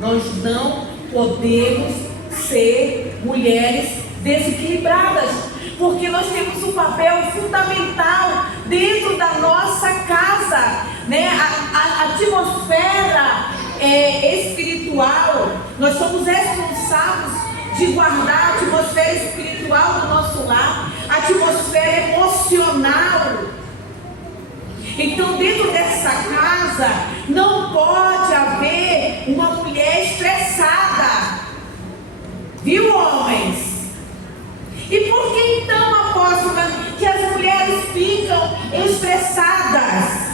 Nós não podemos ser mulheres desequilibradas, porque nós temos um papel fundamental dentro da nossa casa, né? A atmosfera espiritual, nós somos responsáveis de guardar a atmosfera espiritual do nosso lar, a atmosfera emocional. Então, dentro dessa casa não pode haver uma mulher estressada, viu, homens? E por que então, apóstola, que as mulheres ficam estressadas?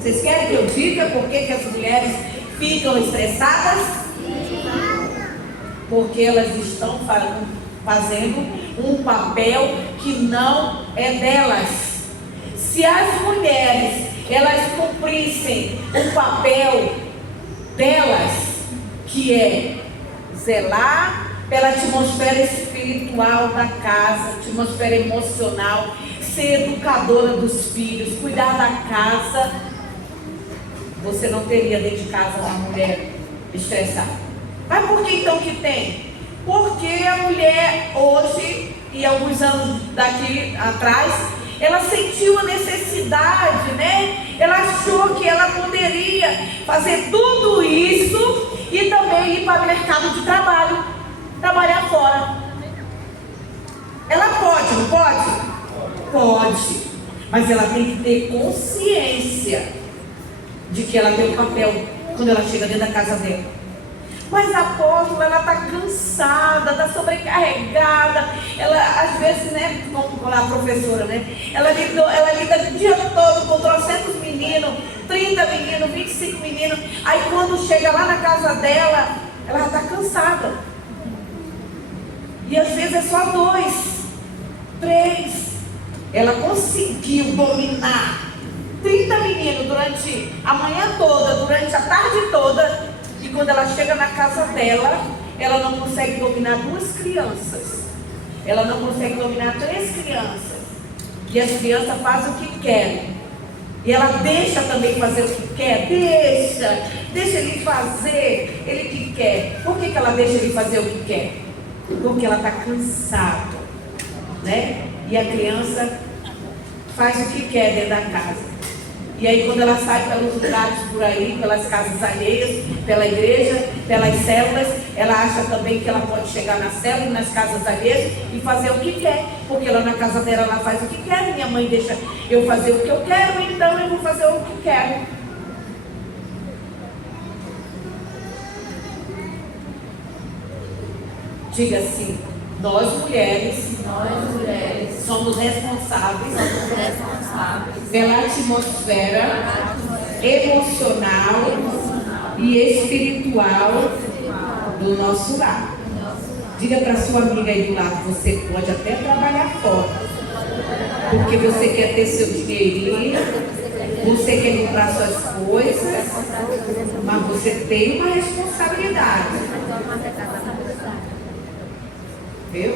Vocês querem que eu diga por que as mulheres ficam estressadas? Porque elas estão fazendo um papel que não é delas. Se as mulheres elas cumprissem o papel delas, que é zelar pela atmosfera espiritual da casa, atmosfera emocional, ser educadora dos filhos, cuidar da casa, você não teria dentro de casa uma mulher estressada. Mas por que então que tem? Porque a mulher hoje, e alguns anos daqui atrás, ela sentiu a necessidade, né? Ela achou que ela poderia fazer tudo isso e também ir para o mercado de trabalho, trabalhar fora. Ela pode, não pode? Pode. Mas ela tem que ter consciência de que ela tem um papel quando ela chega dentro da casa dela. Mas a apóstola, ela está cansada, está sobrecarregada. Ela, às vezes, né, como a professora, né? Ela lida o dia todo com 300 meninos, 30 meninos, 25 meninos. Aí quando chega lá na casa dela, ela está cansada. E às vezes é só 2, 3. Ela conseguiu dominar 30 meninos durante a manhã toda, durante a tarde toda. E quando ela chega na casa dela, ela não consegue dominar 2 crianças. Ela não consegue dominar 3 crianças. E as crianças fazem o que querem. E ela deixa também fazer o que quer. Deixa ele fazer ele que quer. Por que ela deixa ele fazer o que quer? Porque ela está cansada, né? E a criança faz o que quer dentro da casa. E aí quando ela sai pelos lugares por aí, pelas casas alheias, pela igreja, pelas células, ela acha também que ela pode chegar na célula, nas casas alheias e fazer o que quer. Porque lá na casa dela ela faz o que quer, minha mãe deixa eu fazer o que eu quero, então eu vou fazer o que quero. Diga assim: nós mulheres somos responsáveis pela atmosfera emocional e espiritual do nosso lar. Diga para sua amiga aí do lado: você pode até trabalhar fora, porque você quer ter seu dinheirinho, você quer comprar suas coisas, mas você tem uma responsabilidade. Viu?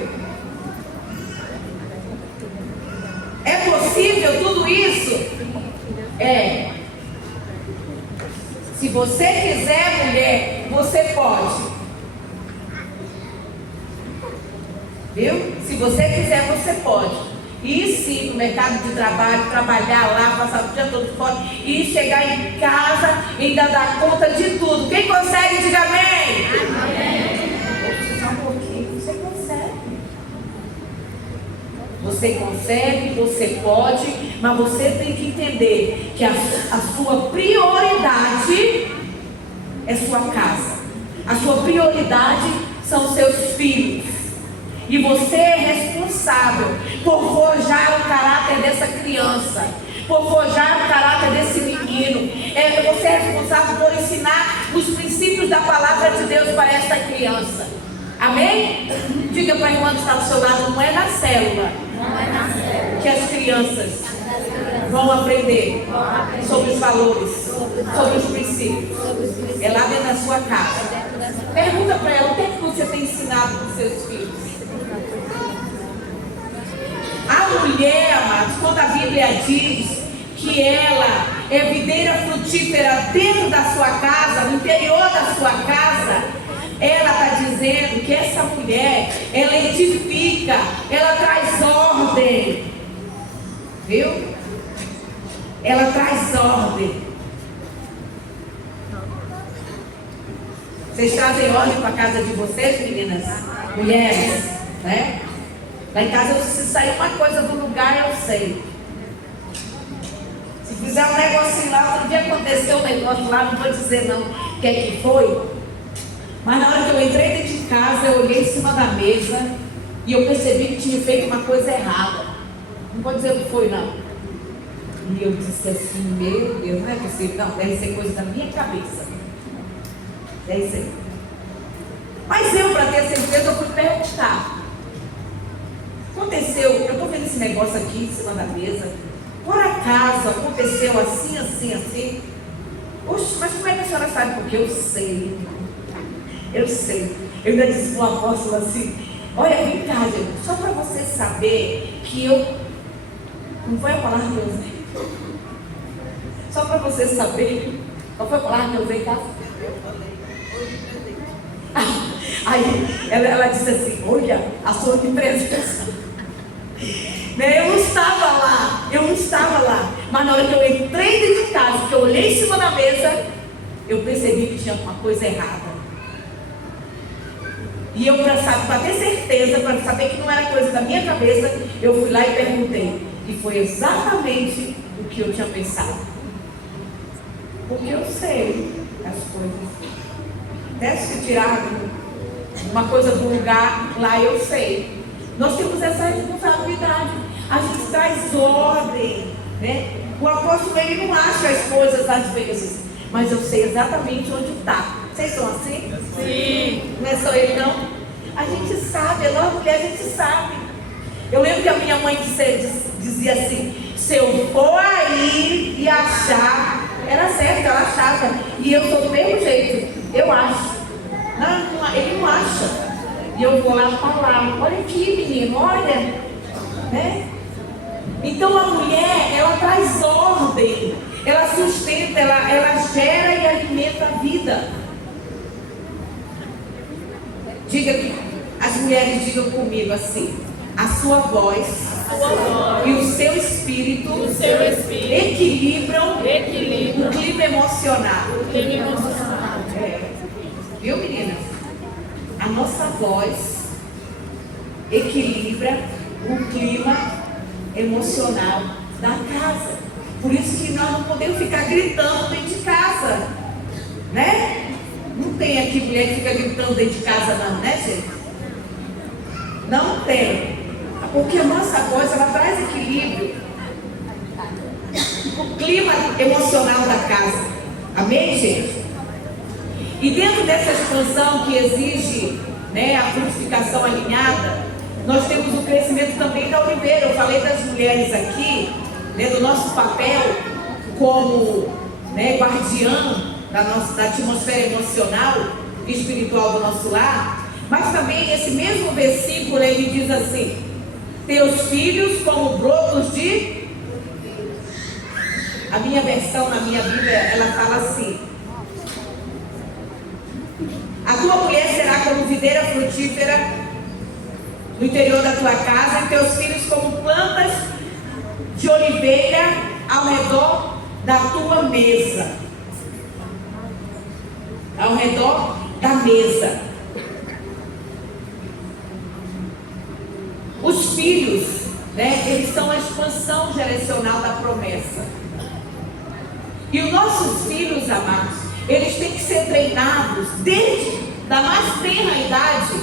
É possível tudo isso? É. Se você quiser, mulher, você pode. Viu? Se você quiser, você pode. Ir sim no mercado de trabalho, trabalhar lá, passar o dia todo fora e chegar em casa e ainda dar conta de tudo. Quem consegue, diga amém. Amém. Você consegue, você pode, mas você tem que entender que a sua prioridade é sua casa. A sua prioridade são seus filhos. E você é responsável por forjar o caráter dessa criança, por forjar o caráter desse menino. Você é responsável por ensinar os princípios da palavra de Deus para esta criança. Amém? Diga para a irmã que está do seu lado: não é na célula que as crianças vão aprender sobre os valores, sobre os princípios. É lá dentro da sua casa. Pergunta para ela, o que é que você tem ensinado para os seus filhos? A mulher, amados, quando a Bíblia diz que ela é videira frutífera dentro da sua casa, no interior da sua casa, ela está dizendo que essa mulher, ela edifica, ela traz ordem, viu? Ela traz ordem. Vocês trazem ordem para a casa de vocês, meninas? Mulheres, né? Lá em casa, se sair uma coisa do lugar, eu sei. Se fizer um negocinho lá, outro dia aconteceu um negócio lá, não vou dizer não o que é que foi. Mas na hora que eu entrei dentro de casa, eu olhei em cima da mesa e eu percebi que tinha feito uma coisa errada. Não vou dizer o que foi, não. E eu disse assim, meu Deus, não é possível, não, deve ser coisa da minha cabeça. Deve ser. Mas eu, para ter certeza, eu fui perguntar. Aconteceu, eu estou vendo esse negócio aqui em cima da mesa. Por acaso aconteceu assim, assim, assim? Oxe, mas como é que a senhora sabe? Porque eu sei. Eu sei. Eu ainda disse para o apóstolo assim, olha, vem cá, gente, só para você saber que eu... Não foi a palavra que eu usei? Só para você saber. Qual foi a palavra que eu usei, Cássio? Aí ela disse assim, olha, a sua presença. Eu não estava lá. Mas na hora que eu entrei dentro de casa, que eu olhei em cima da mesa, eu percebi que tinha uma coisa errada. E eu, para ter certeza, para saber que não era coisa da minha cabeça, eu fui lá e perguntei. E foi exatamente o que eu tinha pensado. Porque eu sei as coisas. Até se tirar uma coisa do lugar, lá eu sei. Nós temos essa responsabilidade. A gente traz ordem, né? O apóstolo, ele não acha as coisas às vezes, mas eu sei exatamente onde está. Vocês são assim? Sim. Não é só ele, não? A gente sabe, nós mulheres, a gente sabe. Eu lembro que a minha mãe dizia assim, se eu for aí e achar, era certo, ela achava. E eu sou do mesmo jeito, eu acho. Não, ele não acha. E eu vou lá falar, olha aqui, menino, olha. Né? Então a mulher, ela traz ordem, ela sustenta, ela gera e alimenta a vida. Diga que as mulheres digam comigo assim, a sua voz e o seu espírito, equilibram o clima emocional. Viu, meninas? A nossa voz equilibra o clima emocional da casa. Por isso que nós não podemos ficar gritando dentro de casa, né? Não tem aqui mulher que fica gritando dentro de casa não, né, gente? Não tem. Porque a nossa voz, ela traz equilíbrio. O clima emocional da casa. Amém, gente? E dentro dessa expansão que exige, né, a frutificação alinhada, nós temos o crescimento também da Oliveira. Eu falei das mulheres aqui, né, do nosso papel como, né, guardiã da atmosfera emocional e espiritual do nosso lar. Mas também esse mesmo versículo, ele diz assim, teus filhos como brotos de... A minha versão na minha Bíblia, ela fala assim, a tua mulher será como videira frutífera no interior da tua casa, e teus filhos como plantas de oliveira ao redor da tua mesa. Ao redor da mesa. Os filhos, né, eles são a expansão geracional da promessa. E os nossos filhos, amados, eles têm que ser treinados desde da mais tenra idade,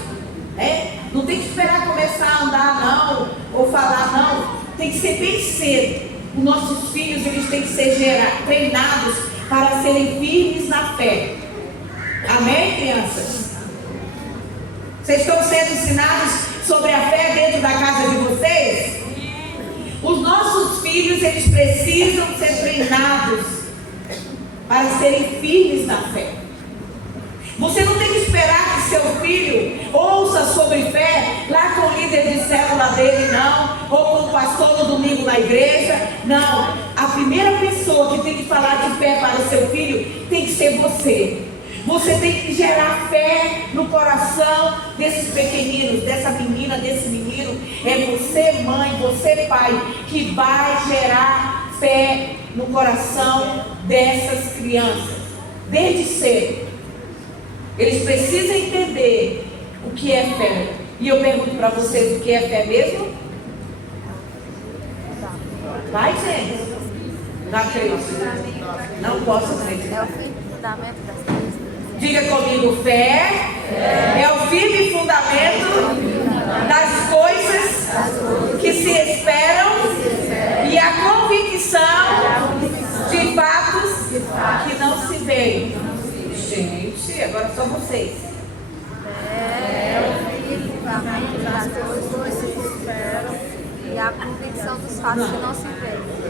né? Não tem que esperar começar a andar não, ou falar não. Tem que ser bem cedo. Os nossos filhos, eles têm que ser treinados para serem firmes na fé. Amém, crianças? Vocês estão sendo ensinados sobre a fé dentro da casa de vocês? Os nossos filhos, eles precisam ser treinados para serem firmes na fé. Você não tem que esperar que seu filho ouça sobre fé lá com o líder de célula dele, não, ou com o pastor no domingo na igreja. Não, a primeira pessoa que tem que falar de fé para o seu filho tem que ser você. Você tem que gerar fé no coração desses pequeninos, dessa menina, desse menino. É você, mãe, você, pai, que vai gerar fé no coração dessas crianças, desde cedo. Eles precisam entender o que é fé. E eu pergunto para vocês, o que é fé mesmo? Vai, gente. Não acredito. Não posso acreditar. É o firme fundamento das coisas. Diga comigo, fé é o firme fundamento das coisas que se esperam e a convicção de fatos que não se veem. Gente, agora só vocês. É o firme fundamento das coisas que se esperam e a convicção dos fatos que não se veem.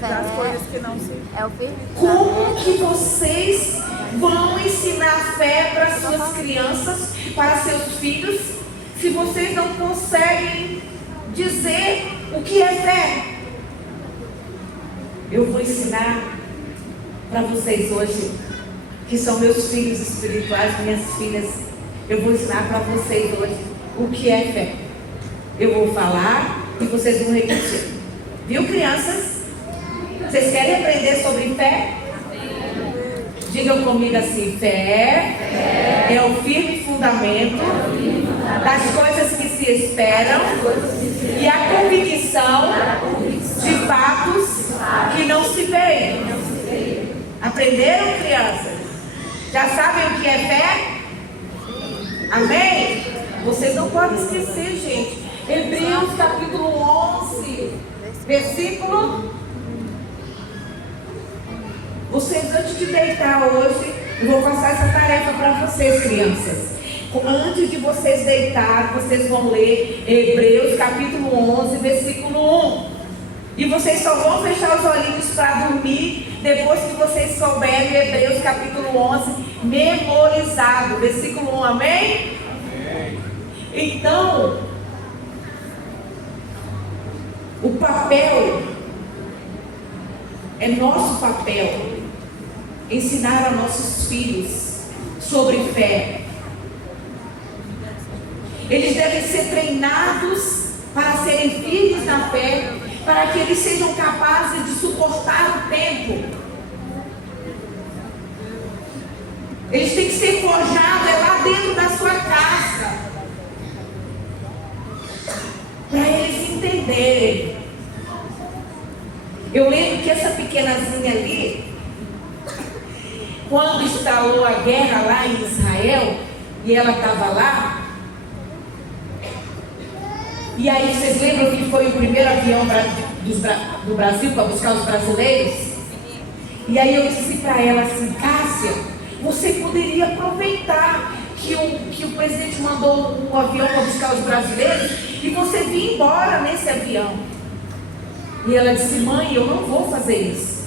Das coisas que não se... É o firme Como fundamento. que vocês vão ensinar fé para suas crianças, para seus filhos, se vocês não conseguem dizer o que é fé? Eu vou ensinar para vocês hoje, que são meus filhos espirituais, minhas filhas. Eu vou ensinar para vocês hoje o que é fé. Eu vou falar e vocês vão repetir. Viu, crianças? Vocês querem aprender sobre fé? Digam comigo assim: fé é o firme fundamento das coisas que se esperam e a convicção de fatos que não se veem. Aprenderam, crianças? Já sabem o que é fé? Amém? Vocês não podem esquecer, gente. Hebreus capítulo 11, versículo. Vocês, antes de deitar hoje, eu vou passar essa tarefa para vocês, crianças. Antes de vocês deitar, vocês vão ler Hebreus capítulo 11, versículo 1. E vocês só vão fechar os olhinhos para dormir depois que vocês souberem Hebreus capítulo 11 memorizado, versículo 1, amém? Então, o papel, é nosso papel ensinar a nossos filhos sobre fé. Eles devem ser treinados para serem firmes na fé, para que eles sejam capazes de suportar o tempo. Eles têm que ser forjados lá dentro da sua casa, para eles entenderem. Eu lembro que essa pequenazinha ali, quando instalou a guerra lá em Israel, e ela estava lá, e aí vocês lembram que foi o primeiro avião do Brasil para buscar os brasileiros? E aí eu disse para ela assim: Cássia, você poderia aproveitar que o presidente mandou um avião para buscar os brasileiros e você vir embora nesse avião. E ela disse: mãe, eu não vou fazer isso.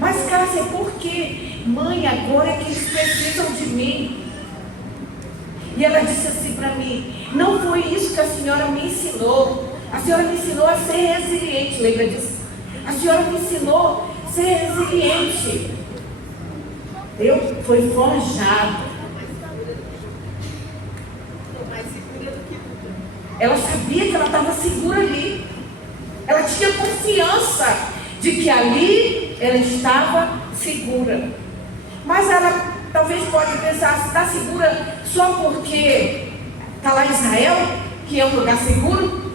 Mas Cássia, por quê? Mãe, agora é que eles precisam de mim. E ela disse assim para mim: não foi isso que a senhora me ensinou. A senhora me ensinou a ser resiliente, lembra disso? A senhora me ensinou a ser resiliente. Eu fui forjado. Ela sabia que ela estava segura ali. Ela tinha confiança de que ali ela estava segura. Mas ela talvez pode pensar: se está segura só porque está lá em Israel, que é um lugar seguro?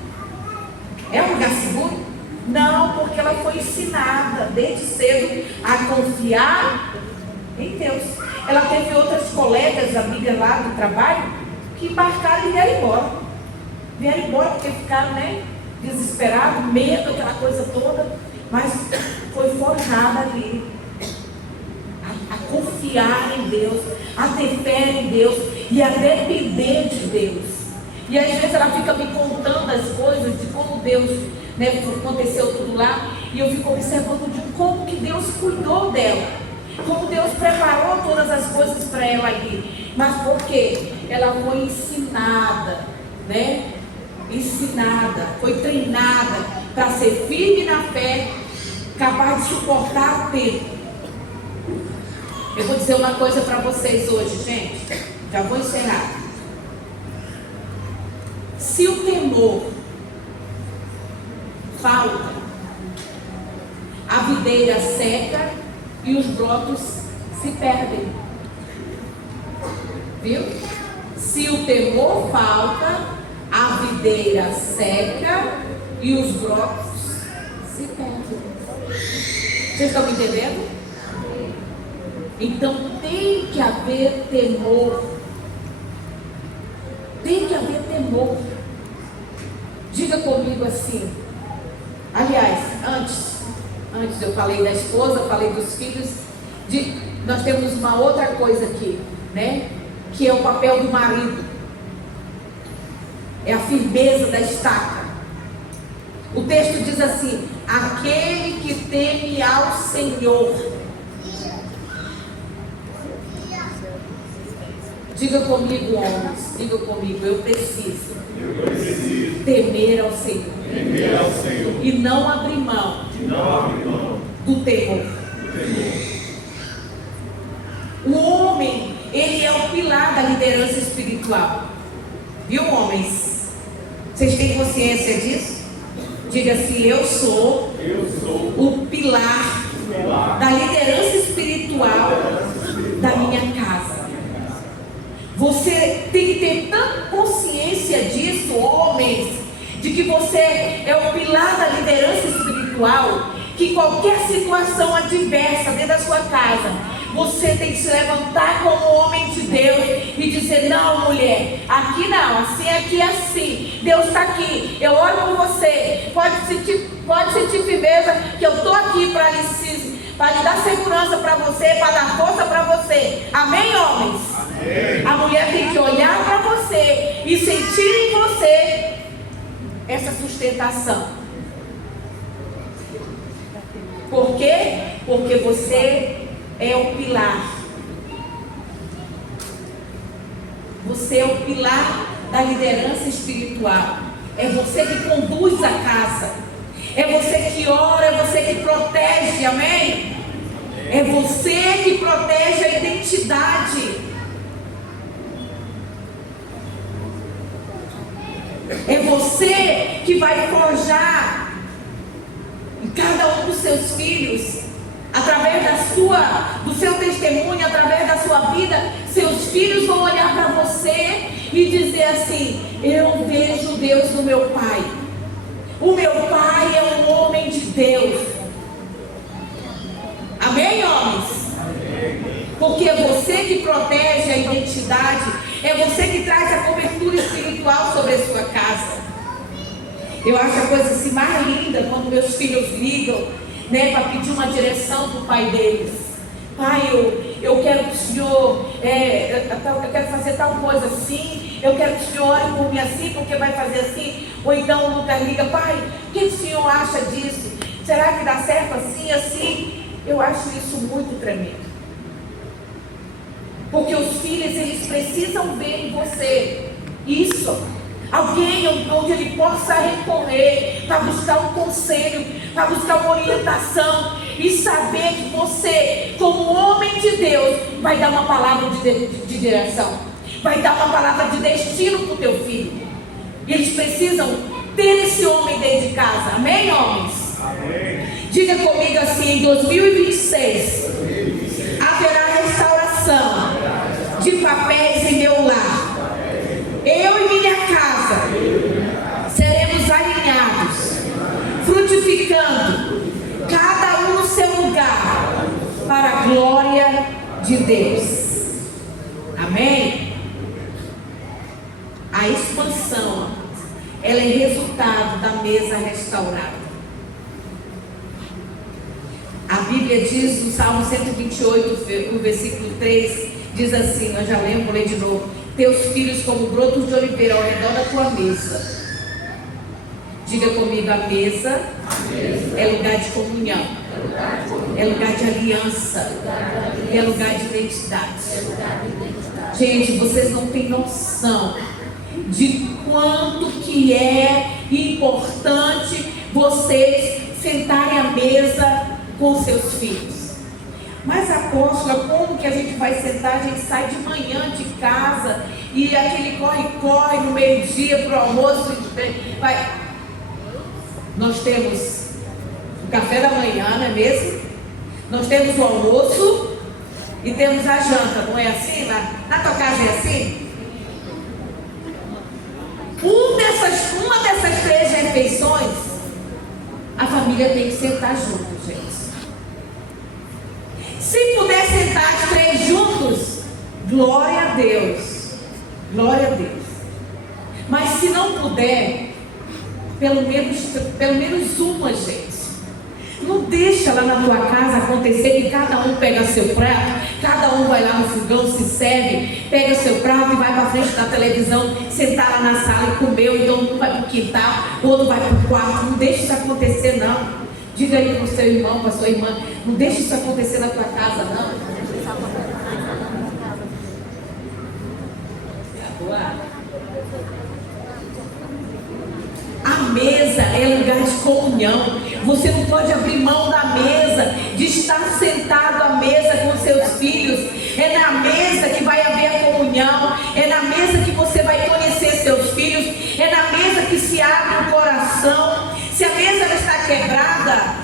É um lugar seguro? Não, porque ela foi ensinada desde cedo a confiar em Deus. Ela teve outras colegas, amigas lá do trabalho, que embarcaram e vieram embora. Vieram embora porque ficaram, desesperados, medo, aquela coisa toda. Mas foi forjada ali a confiar em Deus, a ter fé em Deus e a depender de Deus. E às vezes ela fica me contando as coisas de como Deus, né, aconteceu tudo lá. E eu fico observando de como que Deus cuidou dela, como Deus preparou todas as coisas para ela ali. Mas por quê? Ela foi ensinada, né? Ensinada, foi treinada para ser firme na fé, capaz de suportar o tempo. Eu vou dizer uma coisa para vocês hoje, gente. Já vou encerrar. Se o temor falta, a videira seca e os brotos se perdem. Viu? Se o temor falta, a videira seca e os brotos se perdem. Vocês estão me entendendo? Então tem que haver temor. Tem que haver temor. Diga comigo assim. Aliás, antes eu falei da esposa, falei dos filhos. Nós temos uma outra coisa aqui, né? Que é o papel do marido. É a firmeza da estaca. O texto diz assim: aquele que teme ao Senhor. Diga comigo, homens, diga comigo, eu preciso temer ao Senhor, e não abrir mão do temor. O homem, ele é o pilar da liderança espiritual. Viu, homens? Vocês têm consciência disso? Diga assim: eu sou o pilar da liderança espiritual da minha casa. Você tem que ter tanta consciência disso, homens, de que você é o pilar da liderança espiritual, que qualquer situação adversa dentro da sua casa, você tem que se levantar como homem de Deus e dizer: não, mulher, aqui não, assim, aqui, assim. Deus está aqui, eu oro por você. Pode sentir firmeza, que eu estou aqui para lhe dar segurança para você, para dar força para você. Amém, homens? Amém. A mulher tem que olhar para você e sentir em você essa sustentação. Por quê? Porque você é o pilar. Você é o pilar da liderança espiritual. É você que conduz a casa. É você que ora, é você que protege, amém? É você que protege a identidade. É você que vai forjar em cada um dos seus filhos, através do seu testemunho, através da sua vida. Seus filhos vão olhar para você e dizer assim: eu vejo Deus no meu pai. O meu pai é um homem de Deus. Amém, homens? Porque é você que protege a identidade, é você que traz a cobertura espiritual sobre a sua casa. Eu acho a coisa assim mais linda quando meus filhos ligam, né, para pedir uma direção para o pai deles. Pai, eu quero que o senhor, eu quero fazer tal coisa assim, eu quero que o senhor ore por mim assim, porque vai fazer assim. Ou então o Lucas liga: pai, o que o senhor acha disso? Será que dá certo assim, assim? Eu acho isso muito tremendo. Porque os filhos, eles precisam ver em você isso. Alguém onde ele possa recorrer para buscar um conselho, para buscar uma orientação e saber que você, como homem de Deus, vai dar uma palavra de direção, vai dar uma palavra de destino para o teu filho. E eles precisam ter esse homem dentro de casa. Amém, homens? Amém. Diga comigo assim: em 2026 haverá restauração de papéis em meu lar. Eu e minha casa seremos alinhados, frutificando, cada um no seu lugar, para a glória de Deus. Amém? A expansão, ela é resultado da mesa restaurada. A Bíblia diz no Salmo 128, no versículo 3, diz assim, nós já lemos, vou ler de novo: teus filhos como brotos de oliveira ao redor da tua mesa Diga comigo, a mesa é lugar de comunhão, é lugar de aliança, é lugar de identidade. Gente, vocês não têm noção de quanto que é importante vocês sentarem à mesa com seus filhos. Mas, apóstola, como que a gente vai sentar? A gente sai de manhã de casa e aquele corre-corre no meio-dia para o almoço. Vai. Nós temos o café da manhã, não é mesmo? Nós temos o almoço e temos a janta, não é assim? Na tua casa é assim? Uma dessas 3 refeições, a família tem que sentar junto, gente. Se puder sentar as 3 juntos, glória a Deus. Glória a Deus. Mas se não puder, pelo menos uma, gente. Não deixa lá na tua casa acontecer que cada um pega seu prato, cada um vai lá no fogão, se serve, pega seu prato e vai para frente da televisão, sentar lá na sala e comer, ou então um vai para o quintal, o outro vai para o quarto. Não deixa isso acontecer, não. Diga aí para o seu irmão, para a sua irmã, não deixa isso acontecer na tua casa, não. A mesa é lugar de comunhão. Você não pode abrir mão da mesa, de estar sentado à mesa com seus filhos. É na mesa que vai haver a comunhão. É na mesa que você vai conhecer seus filhos. É na mesa que se abre o coração. Se a mesa ela está quebrada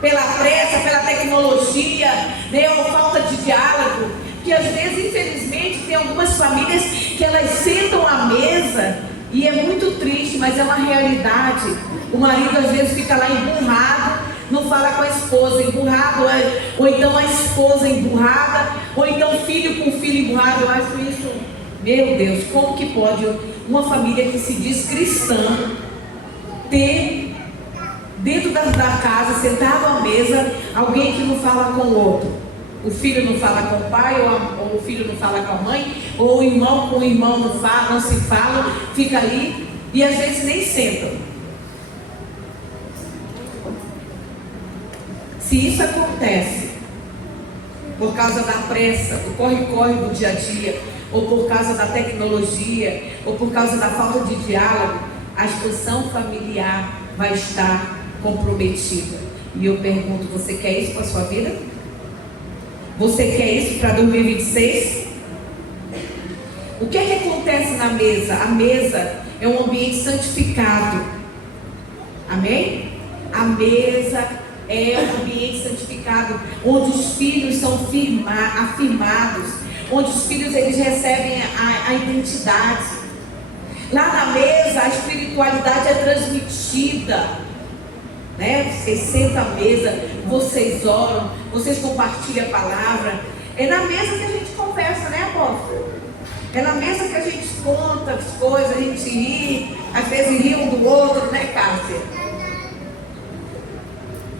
pela pressa, pela tecnologia, né, ou falta de diálogo, que às vezes, infelizmente, tem algumas famílias que elas sentam à mesa e é muito triste, mas é uma realidade. O marido às vezes fica lá emburrado, não fala com a esposa, emburrado, ou então a esposa emburrada, ou então filho com filho emburrado. Eu acho isso, meu Deus, como que pode uma família que se diz cristã ter dentro da casa, sentado à mesa, alguém que não fala com o outro? O filho não fala com o pai, ou o filho não fala com a mãe, ou o irmão com o irmão não fala, não se fala, fica ali e às vezes nem sentam. Se isso acontece por causa da pressa, do corre-corre do dia a dia, ou por causa da tecnologia, ou por causa da falta de diálogo, a expansão familiar vai estar comprometida. E eu pergunto, você quer isso para a sua vida? Você quer isso para 2026? O que é que acontece na mesa? A mesa é um ambiente santificado. Amém? A mesa é um ambiente santificado, onde os filhos são afirmados, onde os filhos eles recebem a identidade. Lá na mesa a espiritualidade é transmitida. Né? Vocês sentam à mesa, vocês oram, vocês compartilham a palavra. É na mesa que a gente conversa, né, apóstolo? É na mesa que a gente conta as coisas, a gente ri, às vezes ri um do outro, né, Cássia?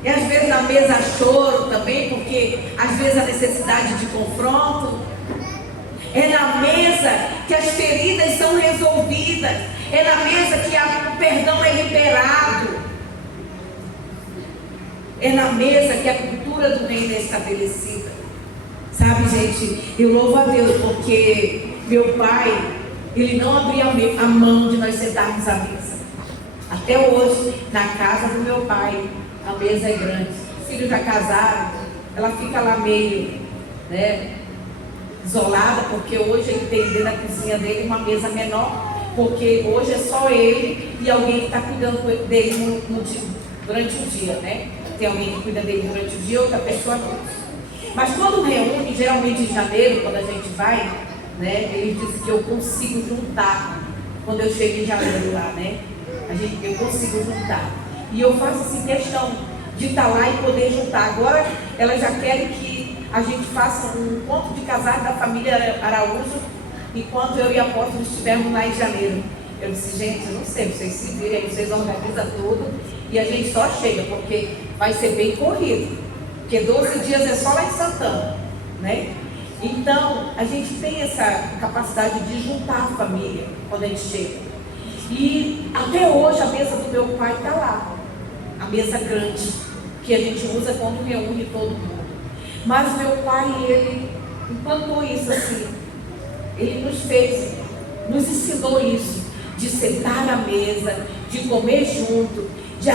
E às vezes na mesa há choro também, porque às vezes há necessidade de confronto. É na mesa que as feridas são resolvidas. É na mesa que o perdão é liberado. É na mesa que a cultura do reino é estabelecida. Sabe, gente, eu louvo a Deus porque meu pai, ele não abria a mão de nós sentarmos à mesa. Até hoje, na casa do meu pai, a mesa é grande. Os filhos já casaram, ela fica lá meio, né, isolada, porque hoje ele tem dentro da cozinha dele uma mesa menor, porque hoje é só ele e alguém que está cuidando dele durante o dia, né? Tem alguém que cuida dele durante o dia, outra pessoa não. Mas quando reúne, geralmente em janeiro, quando a gente vai, né, ele diz que eu consigo juntar, quando eu chego em janeiro lá, né? Eu consigo juntar. E eu faço assim questão de estar lá e poder juntar. Agora elas já querem que a gente faça um encontro de casais da família Araújo, enquanto eu e a apóstolo estivermos lá em janeiro. Eu disse, gente, eu não sei, vocês se virem aí, vocês organizam tudo e a gente só chega, porque vai ser bem corrido. Porque 12 dias é só lá em Santana, né? Então, a gente tem essa capacidade de juntar a família quando a gente chega. E até hoje a mesa do meu pai está lá. A mesa grande, que a gente usa quando reúne todo mundo. Mas meu pai, ele implantou isso assim. Ele nos ensinou isso, de sentar à mesa, de comer junto, de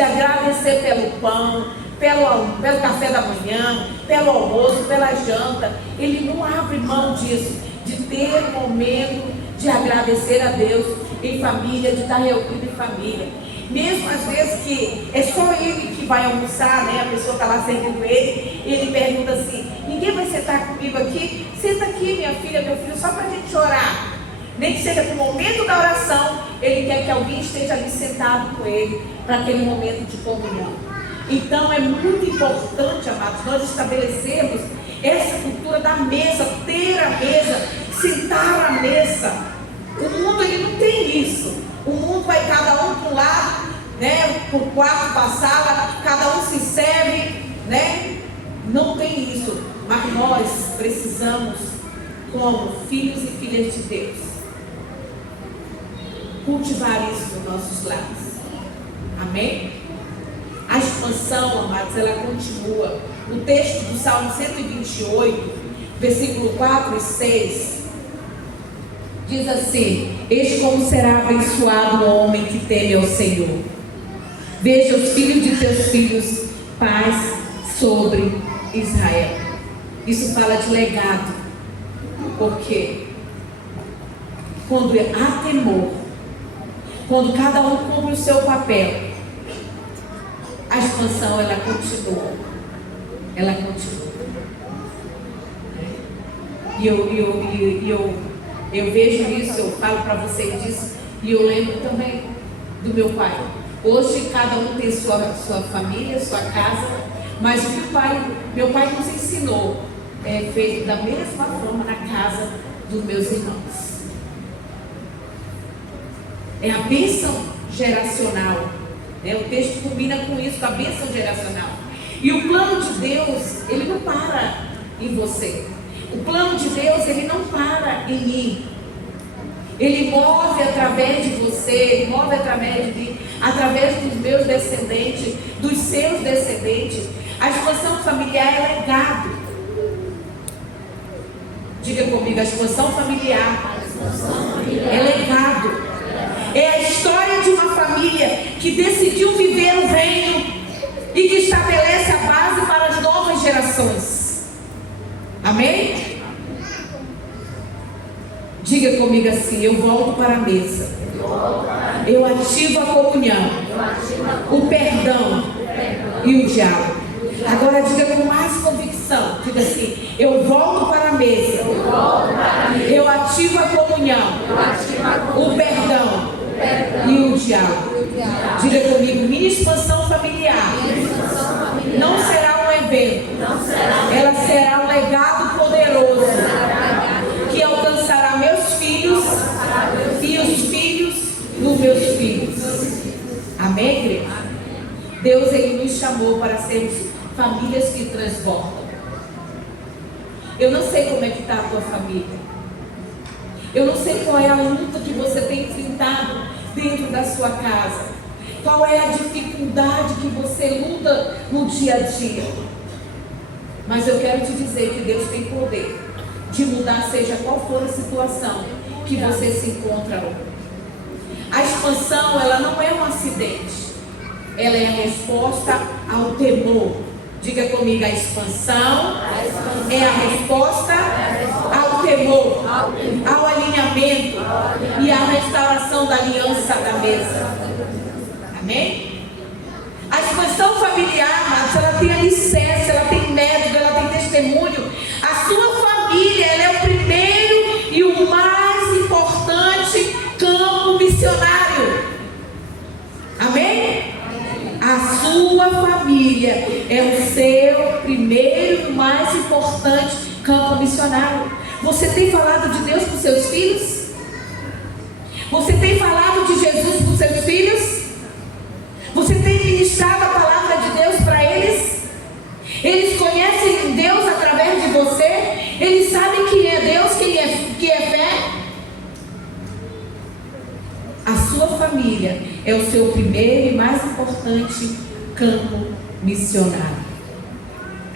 agradecer pelo pão, pelo café da manhã, pelo almoço, pela janta. Ele não abre mão disso, de ter um momento de agradecer a Deus em família, de estar reunido em família. Mesmo às vezes que é só ele que vai almoçar, né? A pessoa está lá servindo ele pergunta assim: ninguém vai sentar comigo aqui? Senta aqui, minha filha, meu filho, só para a gente orar. Nem que seja no momento da oração, ele quer que alguém esteja ali sentado com ele, para aquele momento de comunhão. Então é muito importante, amados, nós estabelecermos essa cultura da mesa, ter a mesa, sentar à mesa. O mundo, ele não tem isso. O mundo vai cada um para um lado, né, para o quarto, para a sala, cada um se serve, né? Não tem isso. Mas nós precisamos, como filhos e filhas de Deus, cultivar isso nos nossos lares. Amém? A expansão, amados, ela continua. O texto do Salmo 128, versículo 4 e 6, diz assim: eis como será abençoado o homem que teme ao Senhor. Veja os filhos de teus filhos, paz sobre Israel. Isso fala de legado. Porque quando há temor, quando cada um cumpre o seu papel, a expansão, ela continua. Ela continua. E eu vejo isso, eu falo para vocês disso, e eu lembro também do meu pai. Hoje cada um tem sua família, sua casa, mas meu pai nos ensinou, feito da mesma forma na casa dos meus irmãos. É a bênção geracional, né? O texto combina com isso, a bênção geracional. E o plano de Deus, ele não para em você. O plano de Deus, ele não para em mim. Ele move através de você, ele move através de mim, através dos meus descendentes, dos seus descendentes. A expansão familiar é legado. Diga comigo, a expansão familiar é legado. É a história de uma família que decidiu viver o reino e que estabelece a base para as novas gerações. Amém? Diga comigo assim: eu volto para a mesa. Eu ativo a comunhão, o perdão e o diálogo. Agora diga com mais convicção. Diga assim: eu volto para a mesa. Eu ativo a comunhão, o perdão e o diálogo. Diga comigo: minha expansão familiar não será um evento, ela será um legado poderoso que alcançará meus filhos e os filhos dos meus filhos. Amém, igreja? Deus, ele nos chamou para sermos famílias que transbordam. Eu não sei como é que está a tua família. Eu não sei qual é a luta que você tem enfrentado dentro da sua casa. Qual é a dificuldade que você luta no dia a dia. Mas eu quero te dizer que Deus tem poder de mudar, seja qual for a situação que você se encontra hoje. A expansão, ela não é um acidente. Ela é a resposta ao temor. Diga comigo: a expansão é a resposta ao temor, ao alinhamento e à restauração da aliança da mesa. Amém? A expansão familiar, mas ela tem alicerce, ela tem método, ela tem testemunho. A sua família, ela é o primeiro e o mais importante campo missionário. Amém? A sua família é o seu primeiro e mais importante campo missionário. Você tem falado de Deus para os seus filhos? Você tem falado de Jesus para os seus filhos? Você tem ministrado a palavra de Deus para eles? Eles conhecem Deus através de você? Eles sabem quem é Deus, que é fé? A sua família é o seu primeiro e mais importante campo missionário.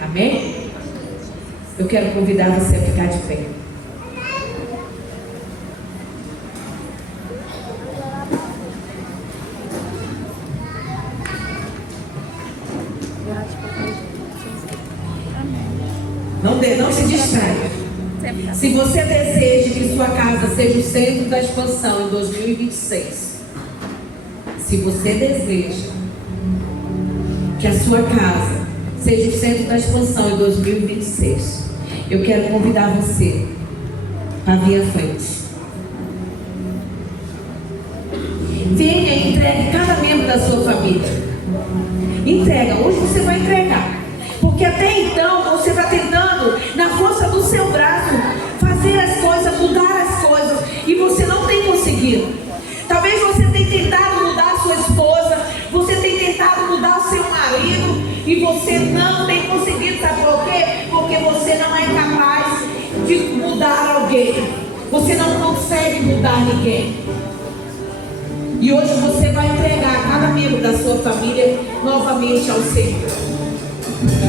Amém? Eu quero convidar você a ficar de pé. Não se distraia. Se você deseja que sua casa seja o centro da expansão em 2026, se você deseja que a sua casa seja o centro da expansão em 2026, eu quero convidar você para vir à frente. Venha e entregue cada membro da sua família. Entrega, hoje você vai entregar. Porque até então você está tentando, na força do seu braço, fazer as coisas, mudar as coisas, e você não tem conseguido. Talvez você tenha tentado mudar a sua esposa, você tenha tentado mudar o seu marido, e você não tem conseguido. Sabe por quê? Porque você não é capaz de mudar alguém. Você não consegue mudar ninguém. E hoje você vai entregar cada membro da sua família novamente ao Senhor.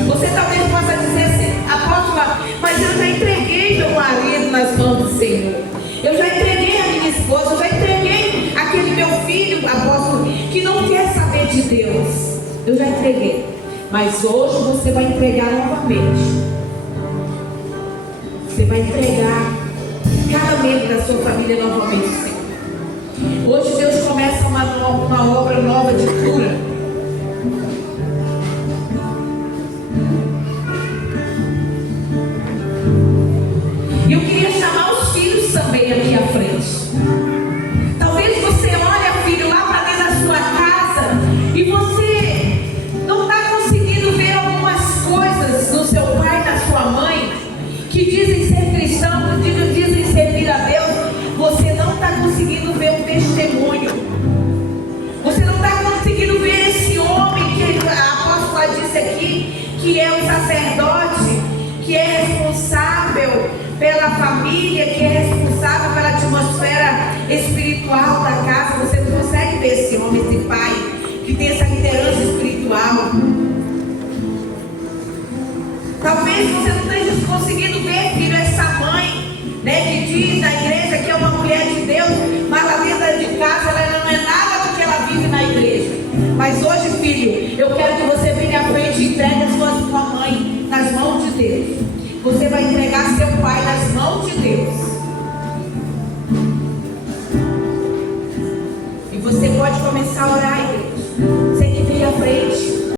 Você talvez possa dizer assim: apóstola, mas eu já entreguei meu marido nas mãos do Senhor. Eu já entreguei a minha esposa, eu já entreguei aquele meu filho, apóstolo, que não quer saber de Deus. Eu já entreguei. Mas hoje você vai entregar novamente. Você vai entregar cada membro da sua família novamente, Senhor. Hoje Deus começa uma obra nova de cura. Eu queria chamar os filhos também aqui à frente. Talvez você olhe, filho, lá para dentro da sua casa e você não está conseguindo ver algumas coisas no seu pai, na sua mãe, que dizem ser cristãos, dizem servir a Deus. Você não está conseguindo ver um testemunho. Você não está conseguindo ver esse homem que a apóstola disse aqui, que é um sacerdote, que é responsável pela família, que é responsável pela atmosfera espiritual da casa. Você não consegue ver esse homem, esse pai, que tem essa liderança espiritual. Talvez você não esteja conseguindo ver, filho, essa mãe, né, que diz na igreja que é uma mulher de Deus, mas lá dentro de casa ela não é nada do que ela vive na igreja. Mas hoje, filho, eu quero que você venha à frente e entregue a sua mãe nas mãos de Deus. Você vai entregar seu pai nas mãos de Deus. E você pode começar a orar, igreja.